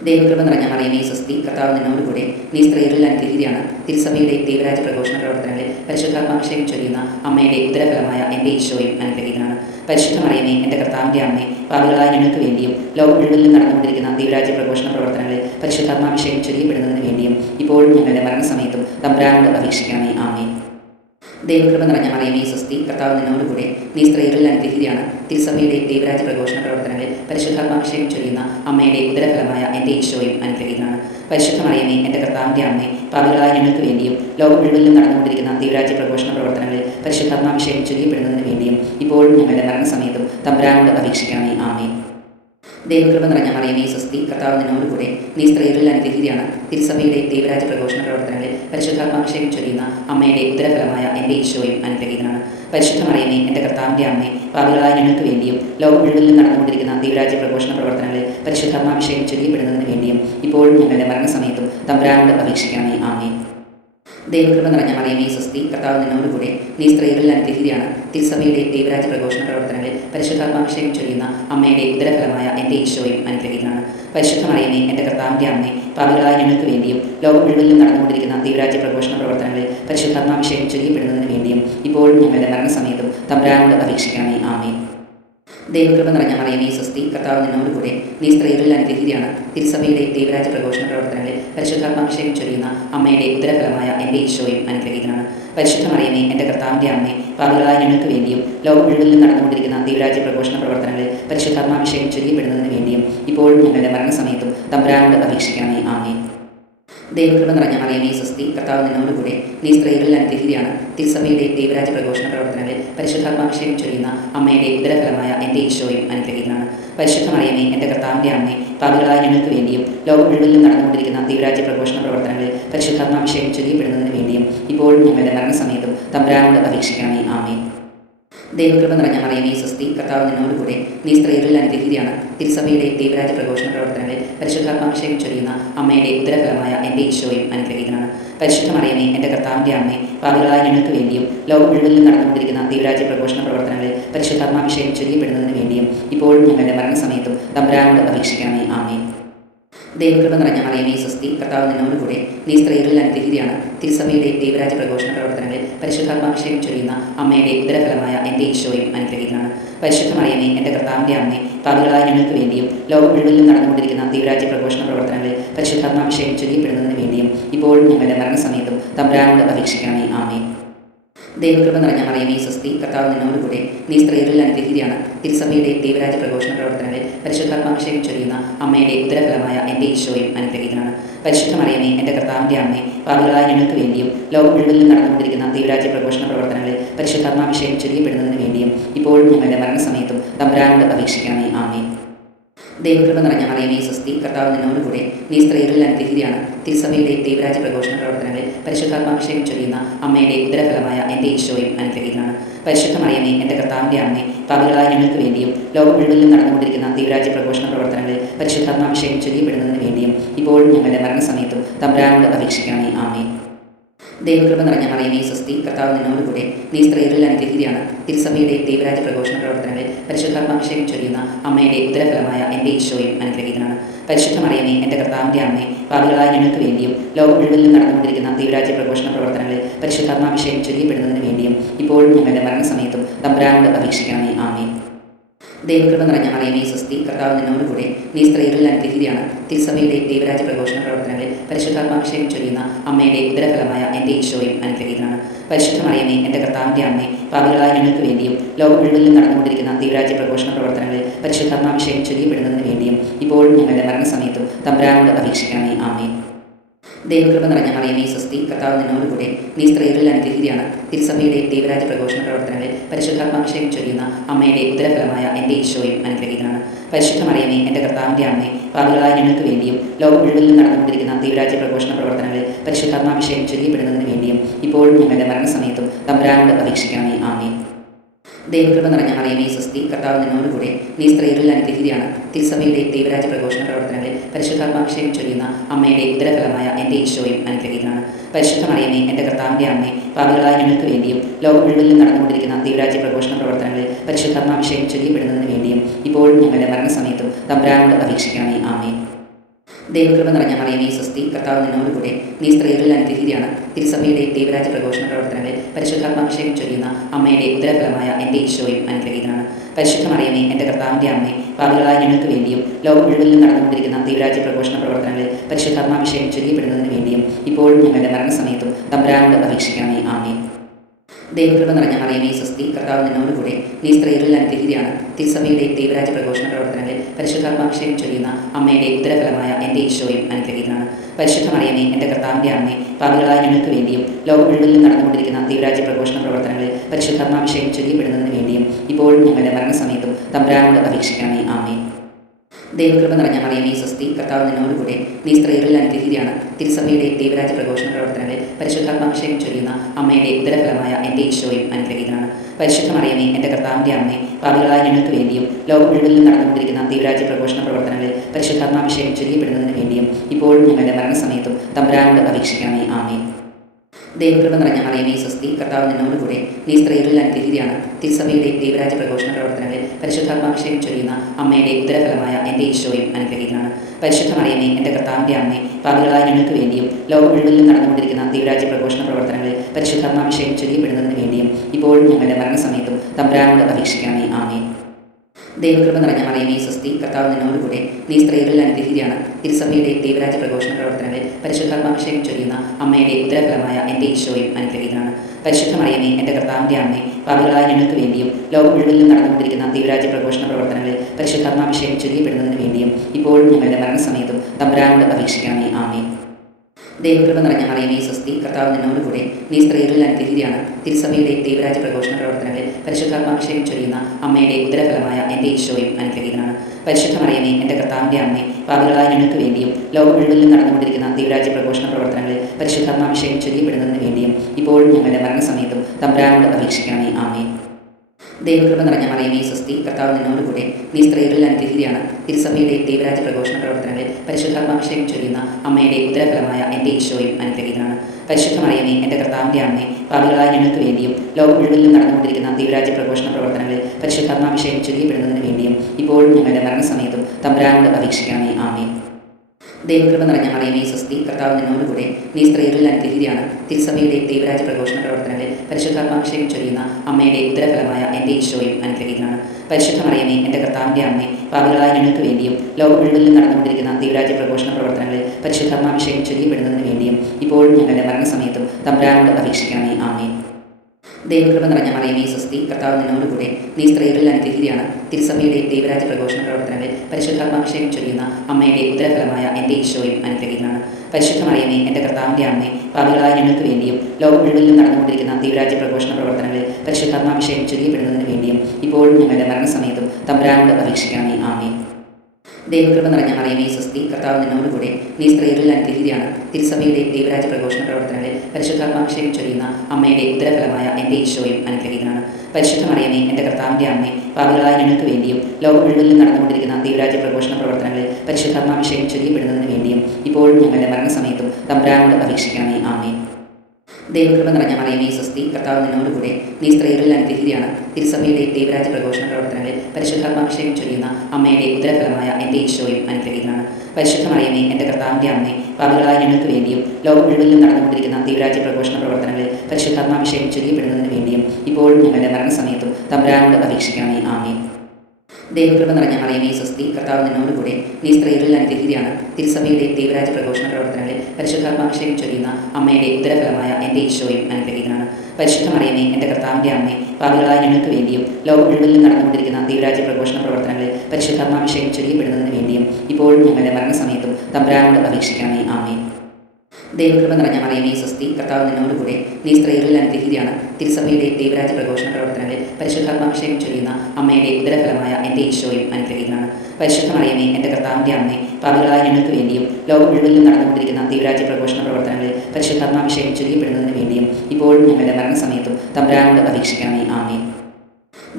ദൈവകൃപ നിറഞ്ഞ മറിയമേ സ്വസ്തി, കർത്താവ് നിന്നോടുകൂടെ, നീ സ്ത്രീകളിൽ അനുഗ്രഹീതയാണ്. തിരുസഭയുടെ ദൈവരാജ്യ പ്രഘോഷണ പ്രവർത്തനങ്ങളിൽ പരിശുദ്ധാത്മാഭിഷേകം ചൊരിയുന്ന അമ്മയുടെ ഉദരഫലമായ എൻ്റെ ഈശോയും അനുഗ്രഹീതനാണ്. പരിശുദ്ധ മറിയമേ, എൻ്റെ കർത്താവിൻ്റെ അമ്മേ, പാപികളായ ഞങ്ങൾക്ക് വേണ്ടിയും ലോകം മുഴുവനിലും നടന്നുകൊണ്ടിരിക്കുന്ന ദൈവരാജ്യ പ്രഘോഷണ പ്രവർത്തനങ്ങളിൽ പരിശുദ്ധാത്മാഭിഷേകം ചൊരിയപ്പെടുന്നതിന് വേണ്ടിയും ഇപ്പോഴും ഞങ്ങളുടെ മരണസമയത്തും തമ്പുരാനോട് അപേക്ഷിക്കണമേ. ആമേൻ. ദൈവകൃപ നിറഞ്ഞ മറിയമേ സ്വസ്തി, കർത്താവ് നിന്നോടുകൂടെ, നീ സ്ത്രീകളിൽ അനുഗ്രഹീതയാണ്. തിരുസഭയുടെ ദൈവരാജ്യ പ്രഘോഷണ പ്രവർത്തനങ്ങളിൽ പരിശുദ്ധാത്മാഭിഷേകം ചൊരിയുന്ന അമ്മയുടെ ഉദരഫലമായ എൻ്റെ ഈശോയും അനുഗ്രഹീതനാണ്. പരിശുദ്ധ മറിയമേ, എൻ്റെ കർത്താവിൻ്റെ അമ്മേ, പാപികളായ ഞങ്ങൾക്ക് വേണ്ടിയും ലോകം മുഴുവനിലും നടന്നുകൊണ്ടിരിക്കുന്ന ദൈവരാജ്യ പ്രഘോഷണ പ്രവർത്തനങ്ങളിൽ പരിശുദ്ധാത്മാഭിഷേകം ചൊരിയപ്പെടുന്നതിന് വേണ്ടിയും ഇപ്പോഴും ഞങ്ങളുടെ മരണസമയത്തും തമ്പുരാനോട് അപേക്ഷിക്കണമേ. ആമേൻ. ദൈവകൃപ നിറഞ്ഞ മറിയമേ സ്വസ്തി, കർത്താവ് നിന്നോടുകൂടെ, നീ സ്ത്രീകളിൽ അനുഗ്രഹീതയാണ്. തിരുസഭയുടെ ദൈവരാജ്യ പ്രഘോഷണ പ്രവർത്തനങ്ങളിൽ പരിശുദ്ധാത്മാഭിഷേകം ചൊരിയുന്ന അമ്മയുടെ ഉദരഫലമായ എൻ്റെ ഈശോയും അനുഗ്രഹീതനാണ്. പരിശുദ്ധ മറിയമേ, എൻ്റെ കർത്താവിൻ്റെ അമ്മേ, പാപികളായ ഞങ്ങൾക്ക് വേണ്ടിയും ലോകം മുഴുവനിലും നടന്നുകൊണ്ടിരിക്കുന്ന ദൈവരാജ്യ പ്രഘോഷണ പ്രവർത്തനങ്ങളിൽ പരിശുദ്ധാത്മാഭിഷേകം ചൊരിയപ്പെടുന്നതിന് വേണ്ടിയും ഇപ്പോഴും ഞങ്ങളുടെ മരണസമയത്തും തമ്പുരാനോട് അപേക്ഷിക്കണമേ. ആമേൻ. ദൈവകൃപ നിറഞ്ഞ മറിയമേ സ്വസ്തി, കർത്താവ് നിന്നോടുകൂടെ, നീ സ്ത്രീകളിൽ അനുഗ്രഹീതയാണ്. തിരുസഭയുടെ ദൈവരാജ്യ പ്രഘോഷണ പ്രവർത്തനങ്ങളിൽ പരിശുദ്ധാത്മാഭിഷേകം ചൊരിയുന്ന അമ്മയുടെ ഉദരഫലമായ എൻ്റെ ഈശോയും അനുഗ്രഹീതനാണ്. പരിശുദ്ധ മറിയമേ, എൻ്റെ കർത്താവിൻ്റെ അമ്മേ, പാപികളായ ഞങ്ങൾക്ക് വേണ്ടിയും ലോകം മുഴുവനിലും നടന്നുകൊണ്ടിരിക്കുന്ന ദൈവരാജ്യ പ്രഘോഷണ പ്രവർത്തനങ്ങളിൽ പരിശുദ്ധാത്മാഭിഷേകം ചൊരിയപ്പെടുന്നതിന് വേണ്ടിയും ഇപ്പോഴും ഞങ്ങളുടെ മരണസമയത്തും തമ്പുരാനോട് അപേക്ഷിക്കണമേ. ആമേൻ. ദൈവകൃപ നിറഞ്ഞ മറിയമേ സ്വസ്തി, കർത്താവ് നിന്നോടുകൂടെ, നീ സ്ത്രീകളിൽ അനുഗ്രഹീതയാണ്. തിരുസഭയുടെ ദൈവരാജ്യ പ്രഘോഷണ പ്രവർത്തനങ്ങളിൽ പരിശുദ്ധാത്മാഭിഷേകം ചൊരിയുന്ന അമ്മയുടെ ഉദരഫലമായ എൻ്റെ ഈശോയും അനുഗ്രഹീതനാണ്. പരിശുദ്ധ മറിയമേ, എൻ്റെ കർത്താവിൻ്റെ അമ്മേ, പാപികളായ ഞങ്ങൾക്ക് വേണ്ടിയും ലോകം മുഴുവനിലും നടന്നുകൊണ്ടിരിക്കുന്ന ദൈവരാജ്യ പ്രഘോഷണ പ്രവർത്തനങ്ങളിൽ പരിശുദ്ധാത്മാഭിഷേകം ചൊരിയപ്പെടുന്നതിന് വേണ്ടിയും ഇപ്പോഴും ഞങ്ങളുടെ മരണസമയത്തും തമ്പുരാനോട് അപേക്ഷിക്കണമേ. ആമേൻ. ദൈവകൃപ നിറഞ്ഞ മറിയമേ സ്വസ്തി, കർത്താവ് നിന്നോടുകൂടെ, നീ സ്ത്രീകളിൽ അനുഗ്രഹീതയാണ്. തിരുസഭയുടെ ദൈവരാജ്യ പ്രഘോഷണ പ്രവർത്തനങ്ങളിൽ പരിശുദ്ധാത്മാഭിഷേകം ചൊരിയുന്ന അമ്മയുടെ ഉദരഫലമായ എൻ്റെ ഈശോയും അനുഗ്രഹീതനാണ്. പരിശുദ്ധ മറിയമേ, എൻ്റെ കർത്താവിൻ്റെ അമ്മേ, പാപികളായ ഞങ്ങൾക്ക് വേണ്ടിയും ലോകം മുഴുവനിലും നടന്നുകൊണ്ടിരിക്കുന്ന ദൈവരാജ്യ പ്രഘോഷണ പ്രവർത്തനങ്ങളിൽ പരിശുദ്ധാത്മാഭിഷേകം ചൊരിയപ്പെടുന്നതിന് വേണ്ടിയും ഇപ്പോഴും ഞങ്ങളുടെ മരണസമയത്തും തമ്പുരാനോട് അപേക്ഷിക്കണമേ. ആമേൻ. ദൈവകൃപ നിറഞ്ഞ മറിയമേ സ്വസ്തി, കർത്താവ് നിന്നോടുകൂടെ, നീ സ്ത്രീകളിൽ അനുഗ്രഹീതയാണ്. തിരുസഭയുടെ ദൈവരാജ്യ പ്രഘോഷണ പ്രവർത്തനങ്ങളിൽ പരിശുദ്ധാത്മാഭിഷേകം ചൊരിയുന്ന അമ്മയുടെ ഉദരഫലമായ എൻ്റെ ഈശോയും അനുഗ്രഹീതനാണ്. പരിശുദ്ധ മറിയമേ, എൻ്റെ കർത്താവിൻ്റെ അമ്മേ, പാപികളായ ഞങ്ങൾക്ക് വേണ്ടിയും ലോകം മുഴുവനിലും നടന്നുകൊണ്ടിരിക്കുന്ന ദൈവരാജ്യ പ്രഘോഷണ പ്രവർത്തനങ്ങളിൽ പരിശുദ്ധാത്മാഭിഷേകം ചൊരിയപ്പെടുന്നതിന് വേണ്ടിയും ഇപ്പോഴും ഞങ്ങളുടെ മരണസമയത്തും തമ്പുരാനോട് അപേക്ഷിക്കണമേ. ആമേൻ. ദൈവകൃപ നിറഞ്ഞ മറിയമേ സ്വസ്തി, കർത്താവ് നിന്നോടുകൂടെ, നീ സ്ത്രീകളിൽ അനുഗ്രഹീതയാണ്. തിരുസഭയുടെ ദൈവരാജ്യ പ്രഘോഷണ പ്രവർത്തനങ്ങളിൽ പരിശുദ്ധാത്മാഭിഷേകം ചൊരിയുന്ന അമ്മയുടെ ഉദരഫലമായ എൻ്റെ ഈശോയും അനുഗ്രഹീതനാണ്. പരിശുദ്ധ മറിയമേ, എൻ്റെ കർത്താവിൻ്റെ അമ്മേ, പാപികളായ ഞങ്ങൾക്ക് വേണ്ടിയും ലോകം മുഴുവനിലും നടന്നുകൊണ്ടിരിക്കുന്ന ദൈവരാജ്യ പ്രഘോഷണ പ്രവർത്തനങ്ങളിൽ പരിശുദ്ധാത്മാഭിഷേകം ചൊരിയപ്പെടുന്നതിന് വേണ്ടിയും ഇപ്പോഴും ഞങ്ങളുടെ മരണസമയത്തും തമ്പുരാനോട് അപേക്ഷിക്കണമേ. ആമേൻ. ദൈവകൃപ നിറഞ്ഞ മറിയമേ സ്വസ്തി, കർത്താവ് നിന്നോടുകൂടെ, നീ സ്ത്രീകളിൽ അനുഗ്രഹീതയാണ്. തിരുസഭയുടെ ദൈവരാജ്യ പ്രഘോഷണ പ്രവർത്തനങ്ങളിൽ പരിശുദ്ധാത്മാഭിഷേകം ചൊരിയുന്ന അമ്മയുടെ ഉദരഫലമായ എൻ്റെ ഈശോയും അനുഗ്രഹീതനാണ്. പരിശുദ്ധ മറിയമേ, എൻ്റെ കർത്താവിൻ്റെ അമ്മേ, പാപികളായ ഞങ്ങൾക്ക് വേണ്ടിയും ലോകം മുഴുവനിലും നടന്നുകൊണ്ടിരിക്കുന്ന ദൈവരാജ്യ പ്രഘോഷണ പ്രവർത്തനങ്ങളിൽ പരിശുദ്ധാത്മാഭിഷേകം ചൊരിയപ്പെടുന്നതിന് വേണ്ടിയും ഇപ്പോഴും ഞങ്ങളുടെ മരണസമയത്തും തമ്പുരാനോട് അപേക്ഷിക്കണമേ. ആമേൻ. ദൈവകൃപ നിറഞ്ഞ മറിയമേ സ്വസ്തി, കർത്താവ് നിന്നോടുകൂടെ, നീ സ്ത്രീകളിൽ അനുഗ്രഹീതയാണ്. തിരുസഭയുടെ ദൈവരാജ്യ പ്രഘോഷണ പ്രവർത്തനങ്ങളിൽ പരിശുദ്ധാത്മാഭിഷേകം ചൊരിയുന്ന അമ്മയുടെ ഉദരഫലമായ എൻ്റെ ഈശോയും അനുഗ്രഹീതനാണ്. പരിശുദ്ധ മറിയമേ, എൻ്റെ കർത്താവിൻ്റെ അമ്മേ, പാപികളായ ഞങ്ങൾക്ക് വേണ്ടിയും ലോകം മുഴുവനിലും നടന്നുകൊണ്ടിരിക്കുന്ന ദൈവരാജ്യ പ്രഘോഷണ പ്രവർത്തനങ്ങളിൽ പരിശുദ്ധാത്മാഭിഷേകം ചൊരിയപ്പെടുന്നതിന് വേണ്ടിയും ഇപ്പോഴും ഞങ്ങളുടെ മരണസമയത്തും തമ്പുരാനോട് അപേക്ഷിക്കണമേ. ആമേൻ. ദൈവകൃപ നിറഞ്ഞ മറിയമേ സ്വസ്തി, കർത്താവ് നിന്നോടുകൂടെ, നീ സ്ത്രീകളിൽ അനുഗ്രഹീതയാണ്. തിരുസഭയുടെ ദൈവരാജ്യ പ്രഘോഷണ പ്രവർത്തനങ്ങളിൽ പരിശുദ്ധാത്മാഭിഷേകം ചൊരിയുന്ന അമ്മയുടെ ഉദരഫലമായ എൻ്റെ ഈശോയും അനുഗ്രഹീതനാണ്. പരിശുദ്ധ മറിയമേ, എൻ്റെ കർത്താവിൻ്റെ അമ്മേ, പാപികളായ ഞങ്ങൾക്ക് വേണ്ടിയും ലോകം മുഴുവനിലും നടന്നുകൊണ്ടിരിക്കുന്ന ദൈവരാജ്യ പ്രഘോഷണ പ്രവർത്തനങ്ങളിൽ പരിശുദ്ധാത്മാഭിഷേകം ചൊരിയപ്പെടുന്നതിന് വേണ്ടിയും ഇപ്പോഴും ഞങ്ങളുടെ മരണസമയത്തും തമ്പുരാനോട് അപേക്ഷിക്കണമേ. ആമേൻ. ദൈവകൃപ നിറഞ്ഞ മറിയമേ സ്വസ്തി, കർത്താവ് നിന്നോടുകൂടെ, നീ സ്ത്രീകളിൽ അനുഗ്രഹീതയാണ്. തിരുസഭയുടെ ദൈവരാജ്യ പ്രഘോഷണ പ്രവർത്തനങ്ങളിൽ പരിശുദ്ധാത്മാഭിഷേകം ചൊരിയുന്ന അമ്മയുടെ ഉദരഫലമായ എൻ്റെ ഈശോയും അനുഗ്രഹീതനാണ്. പരിശുദ്ധ മറിയമേ, എൻ്റെ കർത്താവിൻ്റെ അമ്മേ, പാപികളായ ഞങ്ങൾക്ക് വേണ്ടിയും ലോകം മുഴുവനിലും നടന്നുകൊണ്ടിരിക്കുന്ന ദൈവരാജ്യ പ്രഘോഷണ പ്രവർത്തനങ്ങളിൽ പരിശുദ്ധാത്മാഭിഷേകം ചൊരിയപ്പെടുന്നതിന് വേണ്ടിയും ഇപ്പോഴും ഞങ്ങളുടെ മരണസമയത്തും തമ്പുരാനോട് അപേക്ഷിക്കണമേ. ആമേൻ. ദൈവകൃപ നിറഞ്ഞ മറിയമേ സ്വസ്തി, കർത്താവ് നിന്നോടുകൂടെ, നീ സ്ത്രീകളിൽ അനുഗ്രഹീതയാണ്. തിരുസഭയുടെ ദൈവരാജ്യ പ്രഘോഷണ പ്രവർത്തനങ്ങളിൽ പരിശുദ്ധാത്മാഭിഷേകം ചൊരിയുന്ന അമ്മയുടെ ഉദരഫലമായ എൻ്റെ ഈശോയും അനുഗ്രഹീതനാണ്. പരിശുദ്ധ മറിയമേ, എൻ്റെ കർത്താവിൻ്റെ അമ്മേ, പാപികളായ ഞങ്ങൾക്ക് വേണ്ടിയും ലോകം മുഴുവനിലും നടന്നുകൊണ്ടിരിക്കുന്ന ദൈവരാജ്യ പ്രഘോഷണ പ്രവർത്തനങ്ങളിൽ പരിശുദ്ധാത്മാഭിഷേകം ചൊരിയപ്പെടുന്നതിന് വേണ്ടിയും ഇപ്പോഴും ഞങ്ങളുടെ മരണസമയത്തും തമ്പുരാനോട് അപേക്ഷിക്കണമേ. ആമേൻ. ദൈവകൃപ നിറഞ്ഞ മറിയമേ സ്വസ്തി, കർത്താവ് നിന്നോടുകൂടെ, നീ സ്ത്രീകളിൽ അനുഗ്രഹീതയാണ്. തിരുസഭയുടെ ദൈവരാജ്യ പ്രഘോഷണ പ്രവർത്തനങ്ങളിൽ പരിശുദ്ധാത്മാഭിഷേകം ചൊരിയുന്ന അമ്മയുടെ ഉദരഫലമായ എൻ്റെ ഈശോയും അനുഗ്രഹീതനാണ്. പരിശുദ്ധ മറിയമേ, എൻ്റെ കർത്താവിൻ്റെ അമ്മേ, പാപികളായ ഞങ്ങൾക്ക് വേണ്ടിയും ലോകം മുഴുവനിലും നടന്നുകൊണ്ടിരിക്കുന്ന ദൈവരാജ്യ പ്രഘോഷണ പ്രവർത്തനങ്ങളിൽ പരിശുദ്ധാത്മാഭിഷേകം ചൊരിയപ്പെടുന്നതിന് വേണ്ടിയും ഇപ്പോഴും ഞങ്ങളുടെ മരണസമയത്തും തമ്പുരാനോട് അപേക്ഷിക്കണമേ. ആമേൻ. ദൈവകൃപ നിറഞ്ഞ മറിയമേ സ്വസ്തി, കർത്താവ് നിന്നോടുകൂടെ, നീ സ്ത്രീകളിൽ അനുഗ്രഹീതയാണ്. തിരുസഭയുടെ ദൈവരാജ്യ പ്രഘോഷണ പ്രവർത്തനങ്ങളിൽ പരിശുദ്ധാത്മാഭിഷേകം ചൊരിയുന്ന അമ്മയുടെ ഉദരഫലമായ എൻ്റെ ഈശോയും അനുഗ്രഹീതനാണ്. പരിശുദ്ധ മറിയമേ, എൻ്റെ കർത്താവിൻ്റെ അമ്മേ, പാപികളായ ഞങ്ങൾക്ക് വേണ്ടിയും ലോകം മുഴുവനിലും നടന്നുകൊണ്ടിരിക്കുന്ന ദൈവരാജ്യ പ്രഘോഷണ പ്രവർത്തനങ്ങളിൽ പരിശുദ്ധാത്മാഭിഷേകം ചൊരിയപ്പെടുന്നതിന് വേണ്ടിയും ഇപ്പോഴും ഞങ്ങളുടെ മരണസമയത്തും തമ്പുരാനോട് അപേക്ഷിക്കണമേ. ആമേൻ. ദൈവകൃപ നിറഞ്ഞ മറിയമേ സ്വസ്തി, കർത്താവ് നിന്നോടുകൂടെ, നീ സ്ത്രീകളിൽ അനുഗ്രഹീതയാണ്. തിരുസഭയുടെ ദൈവരാജ്യ പ്രഘോഷണ പ്രവർത്തനങ്ങളിൽ പരിശുദ്ധാത്മാഭിഷേകം ചൊരിയുന്ന അമ്മയുടെ ഉദരഫലമായ എൻ്റെ ഈശോയും അനുഗ്രഹീതനാണ്. പരിശുദ്ധ മറിയമേ, എൻ്റെ കർത്താവിൻ്റെ അമ്മേ, പാപികളായ ഞങ്ങൾക്ക് വേണ്ടിയും ലോകം മുഴുവനിലും നടന്നുകൊണ്ടിരിക്കുന്ന ദൈവരാജ്യ പ്രഘോഷണ പ്രവർത്തനങ്ങളിൽ പരിശുദ്ധാത്മാഭിഷേകം ചൊരിയപ്പെടുന്നതിന് വേണ്ടിയും ഇപ്പോഴും ഞങ്ങളുടെ മരണസമയത്തും തമ്പുരാനോട് അപേക്ഷിക്കണമേ. ആമേൻ. ദൈവകൃപ നിറഞ്ഞ മറിയമേ സ്വസ്തി, കർത്താവ് നിന്നോടുകൂടെ, നീ സ്ത്രീകളിൽ അനുഗ്രഹീതയാണ്. തിരുസഭയുടെ ദൈവരാജ്യ പ്രഘോഷണ പ്രവർത്തനങ്ങളിൽ പരിശുദ്ധാത്മാഭിഷേകം ചൊരിയുന്ന അമ്മയുടെ ഉദരഫലമായ എൻ്റെ ഈശോയും അനുഗ്രഹീതനാണ്. പരിശുദ്ധ മറിയമേ, എൻ്റെ കർത്താവിൻ്റെ അമ്മേ, പാപികളായ ഞങ്ങൾക്ക് വേണ്ടിയും ലോകം മുഴുവനിലും നടന്നുകൊണ്ടിരിക്കുന്ന ദൈവരാജ്യ പ്രഘോഷണ പ്രവർത്തനങ്ങളിൽ പരിശുദ്ധാത്മാഭിഷേകം ചൊരിയപ്പെടുന്നതിന് വേണ്ടിയും ഇപ്പോഴും ഞങ്ങളുടെ മരണസമയത്തും തമ്പുരാനോട് അപേക്ഷിക്കണമേ. ആമേൻ. ദൈവകൃപ നിറഞ്ഞ മറിയമേ സ്വസ്തി, കർത്താവ് നിന്നോടുകൂടെ, നീ സ്ത്രീകളിൽ അനുഗ്രഹീതയാണ്. തിരുസഭയുടെ ദൈവരാജ്യ പ്രഘോഷണ പ്രവർത്തനങ്ങളിൽ പരിശുദ്ധാത്മാഭിഷേകം ചൊരിയുന്ന അമ്മയുടെ ഉദരഫലമായ എൻ്റെ ഈശോയും അനുഗ്രഹീതനാണ്. പരിശുദ്ധ മറിയമേ, എൻ്റെ കർത്താവിൻ്റെ അമ്മേ, പാപികളായ ഞങ്ങൾക്ക് വേണ്ടിയും ലോകം മുഴുവനിലും നടന്നുകൊണ്ടിരിക്കുന്ന ദൈവരാജ്യ പ്രഘോഷണ പ്രവർത്തനങ്ങളിൽ പരിശുദ്ധാത്മാഭിഷേകം ചൊരിയപ്പെടുന്നതിന് വേണ്ടിയും ഇപ്പോഴും ഞങ്ങളുടെ മരണസമയത്തും തമ്പുരാനോട് അപേക്ഷിക്കണമേ. ആമേൻ. ദൈവകൃപ നിറഞ്ഞ മറിയമേ സ്വസ്തി, കർത്താവ് നിന്നോടുകൂടെ, നീ സ്ത്രീകളിൽ അനുഗ്രഹീതയാണ്. തിരുസഭയുടെ ദൈവരാജ്യ പ്രഘോഷണ പ്രവർത്തനങ്ങളിൽ പരിശുദ്ധാത്മാഭിഷേകം ചൊരിയുന്ന അമ്മയുടെ ഉദരഫലമായ എൻ്റെ ഈശോയും അനുഗ്രഹീതനാണ്. പരിശുദ്ധ മറിയമേ, എൻ്റെ കർത്താവിൻ്റെ അമ്മേ, പാപികളായ ഞങ്ങൾക്ക് വേണ്ടിയും ലോകം മുഴുവനിലും നടന്നുകൊണ്ടിരിക്കുന്ന ദൈവരാജ്യ പ്രഘോഷണ പ്രവർത്തനങ്ങളിൽ പരിശുദ്ധാത്മാഭിഷേകം ചൊരിയപ്പെടുന്നതിന് വേണ്ടിയും ഇപ്പോഴും ഞങ്ങളുടെ മരണസമയത്തും തമ്പുരാനോട് അപേക്ഷിക്കണമേ. ആമേൻ. ദൈവകൃപ നിറഞ്ഞ മറിയമേ സ്വസ്തി, കർത്താവ് നിന്നോടുകൂടെ, നീ സ്ത്രീകളിൽ അനുഗ്രഹീതയാണ്. തിരുസഭയുടെ ദൈവരാജ്യ പ്രഘോഷണ പ്രവർത്തനങ്ങളിൽ പരിശുദ്ധാത്മാഭിഷേകം ചൊരിയുന്ന അമ്മയുടെ ഉദരഫലമായ എൻ്റെ ഈശോയും അനുഗ്രഹീതനാണ്. പരിശുദ്ധ മറിയമേ, എൻ്റെ കർത്താവിൻ്റെ അമ്മേ, പാപികളായ ഞങ്ങൾക്ക് വേണ്ടിയും ലോകം മുഴുവനിലും നടന്നുകൊണ്ടിരിക്കുന്ന ദൈവരാജ്യ പ്രഘോഷണ പ്രവർത്തനങ്ങളിൽ പരിശുദ്ധാത്മാഭിഷേകം ചൊരിയപ്പെടുന്നതിന് വേണ്ടിയും ഇപ്പോഴും ഞങ്ങളുടെ മരണസമയത്തും തമ്പുരാനോട് അപേക്ഷിക്കണമേ. ആമേൻ. ദൈവകൃപ നിറഞ്ഞ മറിയമേ സ്വസ്തി, കർത്താവ് നിന്നോടുകൂടെ, നീ സ്ത്രീകളിൽ അനുഗ്രഹീതയാണ്. തിരുസഭയുടെ ദൈവരാജ്യ പ്രഘോഷണ പ്രവർത്തനങ്ങളിൽ പരിശുദ്ധാത്മാഭിഷേകം ചൊരിയുന്ന അമ്മയുടെ ഉദരഫലമായ എൻ്റെ ഈശോയും അനുഗ്രഹീതനാണ്. പരിശുദ്ധ മറിയമേ, എൻ്റെ കർത്താവിൻ്റെ അമ്മേ, പാപികളായ ഞങ്ങൾക്ക് വേണ്ടിയും ലോകം മുഴുവനിലും നടന്നുകൊണ്ടിരിക്കുന്ന ദൈവരാജ്യ പ്രഘോഷണ പ്രവർത്തനങ്ങളിൽ പരിശുദ്ധാത്മാഭിഷേകം ചൊരിയപ്പെടുന്നതിന് വേണ്ടിയും ഇപ്പോഴും ഞങ്ങളുടെ മരണസമയത്തും തമ്പുരാനോട് അപേക്ഷിക്കണമേ. ആമേൻ. ദൈവകൃപ നിറഞ്ഞ മറിയമേ സ്വസ്തി, കർത്താവ് നിന്നോടുകൂടെ, നീ സ്ത്രീകളിൽ അനുഗ്രഹീതയാണ്. തിരുസഭയുടെ ദൈവരാജ്യ പ്രഘോഷണ പ്രവർത്തനങ്ങളിൽ പരിശുദ്ധാത്മാഭിഷേകം ചൊരിയുന്ന അമ്മയുടെ ഉദരഫലമായ എൻ്റെ ഈശോയും അനുഗ്രഹീതനാണ്. പരിശുദ്ധ മറിയമേ, എൻ്റെ കർത്താവിൻ്റെ അമ്മേ, പാപികളായ ഞങ്ങൾക്ക് വേണ്ടിയും ലോകം മുഴുവനിലും നടന്നുകൊണ്ടിരിക്കുന്ന ദൈവരാജ്യ പ്രഘോഷണ പ്രവർത്തനങ്ങളിൽ പരിശുദ്ധാത്മാഭിഷേകം ചൊരിയപ്പെടുന്നതിന് വേണ്ടിയും ഇപ്പോഴും ഞങ്ങളുടെ മരണസമയത്തും തമ്പുരാനോട് അപേക്ഷിക്കണമേ. ആമേൻ. ദൈവകൃപ നിറഞ്ഞ മറിയമേ സ്വസ്തി, കർത്താവ് നിന്നോടുകൂടെ, നീ സ്ത്രീകളിൽ അനുഗ്രഹീതയാണ്. തിരുസഭയുടെ ദൈവരാജ്യ പ്രഘോഷണ പ്രവർത്തനങ്ങളിൽ പരിശുദ്ധാത്മാഭിഷേകം ചൊരിയുന്ന അമ്മയുടെ ഉദരഫലമായ എൻ്റെ ഈശോയും അനുഗ്രഹീതനാണ്. പരിശുദ്ധ മറിയമേ, എൻ്റെ കർത്താവിൻ്റെ അമ്മേ, പാപികളായ ഞങ്ങൾക്ക് വേണ്ടിയും ലോകം മുഴുവനിലും നടന്നുകൊണ്ടിരിക്കുന്ന ദൈവരാജ്യ പ്രഘോഷണ പ്രവർത്തനങ്ങളിൽ പരിശുദ്ധാത്മാഭിഷേകം ചൊരിയപ്പെടുന്നതിന് വേണ്ടിയും ഇപ്പോഴും ഞങ്ങളുടെ മരണസമയത്തും തമ്പുരാനോട് അപേക്ഷിക്കണമേ. ആമേൻ. ദൈവകൃപ നിറഞ്ഞ മറിയമേ സ്വസ്തി, കർത്താവ് നിന്നോടുകൂടെ, നീ സ്ത്രീകളിൽ അനുഗ്രഹീതയാണ്. തിരുസഭയുടെ ദൈവരാജ്യ പ്രഘോഷണ പ്രവർത്തനങ്ങളിൽ പരിശുദ്ധാത്മാഭിഷേകം ചൊരിയുന്ന അമ്മയുടെ ഉദരഫലമായ എൻ്റെ ഈശോയും അനുഗ്രഹീതനാണ്. പരിശുദ്ധ മറിയമേ, എൻ്റെ കർത്താവിൻ്റെ അമ്മേ, പാപികളായ ഞങ്ങൾക്ക് വേണ്ടിയും ലോകം മുഴുവനിലും നടന്നുകൊണ്ടിരിക്കുന്ന ദൈവരാജ്യ പ്രഘോഷണ പ്രവർത്തനങ്ങളിൽ പരിശുദ്ധാത്മാഭിഷേകം ചൊരിയപ്പെടുന്നതിന് വേണ്ടിയും ഇപ്പോഴും ഞങ്ങളുടെ മരണസമയത്തും തമ്പുരാനോട് അപേക്ഷിക്കണമേ. ആമേൻ. ദൈവകൃപ നിറഞ്ഞ മറിയമേ സ്വസ്തി, കർത്താവ് നിന്നോടുകൂടെ, നീ സ്ത്രീകളിൽ അനുഗ്രഹീതയാണ്. തിരുസഭയുടെ ദൈവരാജ്യ പ്രഘോഷണ പ്രവർത്തനങ്ങളിൽ പരിശുദ്ധാത്മാഭിഷേകം ചൊരിയുന്ന അമ്മയുടെ ഉദരഫലമായ എൻ്റെ ഈശോയും അനുഗ്രഹീതനാണ്. പരിശുദ്ധ മറിയമേ, എൻ്റെ കർത്താവിൻ്റെ അമ്മേ, പാപികളായ ഞങ്ങൾക്ക് വേണ്ടിയും ലോകം മുഴുവനിലും നടന്നുകൊണ്ടിരിക്കുന്ന ദൈവരാജ്യ പ്രഘോഷണ പ്രവർത്തനങ്ങളിൽ പരിശുദ്ധാത്മാഭിഷേകം ചൊരിയപ്പെടുന്നതിന് വേണ്ടിയും ഇപ്പോഴും ഞങ്ങളുടെ മരണസമയത്തും തമ്പുരാനോട് അപേക്ഷിക്കണമേ. ആമേൻ. ദൈവകൃപ നിറഞ്ഞ മറിയമേ സ്വസ്തി, കർത്താവ് നിന്നോടുകൂടെ, നീ സ്ത്രീകളിൽ അനുഗ്രഹീതയാണ്. തിരുസഭയുടെ ദൈവരാജ്യ പ്രഘോഷണ പ്രവർത്തനങ്ങളിൽ പരിശുദ്ധാത്മാഭിഷേകം ചൊരിയുന്ന അമ്മയുടെ ഉദരഫലമായ എൻ്റെ ഈശോയും അനുഗ്രഹീതനാണ്. പരിശുദ്ധ മറിയമേ, എൻ്റെ കർത്താവിൻ്റെ അമ്മേ, പാപികളായ ഞങ്ങൾക്ക് വേണ്ടിയും ലോകം മുഴുവനിലും നടന്നുകൊണ്ടിരിക്കുന്ന ദൈവരാജ്യ പ്രഘോഷണ പ്രവർത്തനങ്ങളിൽ പരിശുദ്ധാത്മാഭിഷേകം ചൊരിയപ്പെടുന്നതിന് വേണ്ടിയും ഇപ്പോഴും ഞങ്ങളുടെ മരണസമയത്തും തമ്പുരാനോട് അപേക്ഷിക്കണമേ. ആമേൻ. ദൈവകൃപ നിറഞ്ഞ മറിയമേ സ്വസ്തി, കർത്താവ് നിന്നോടുകൂടെ, നീ സ്ത്രീകളിൽ അനുഗ്രഹീതയാണ്. തിരുസഭയുടെ ദൈവരാജ്യ പ്രഘോഷണ പ്രവർത്തനങ്ങളിൽ പരിശുദ്ധാത്മാഭിഷേകം ചൊരിയുന്ന അമ്മയുടെ ഉദരഫലമായ എൻ്റെ ഈശോയും അനുഗ്രഹീതനാണ്. പരിശുദ്ധ മറിയമേ, എൻ്റെ കർത്താവിൻ്റെ അമ്മേ, പാപികളായ ഞങ്ങൾക്ക് വേണ്ടിയും ലോകം മുഴുവനിലും നടന്നുകൊണ്ടിരിക്കുന്ന ദൈവരാജ്യ പ്രഘോഷണ പ്രവർത്തനങ്ങളിൽ പരിശുദ്ധാത്മാഭിഷേകം ചൊരിയപ്പെടുന്നതിന് വേണ്ടിയും ഇപ്പോഴും ഞങ്ങളുടെ മരണസമയത്തും തമ്പുരാനോട് അപേക്ഷിക്കണമേ. ആമേൻ.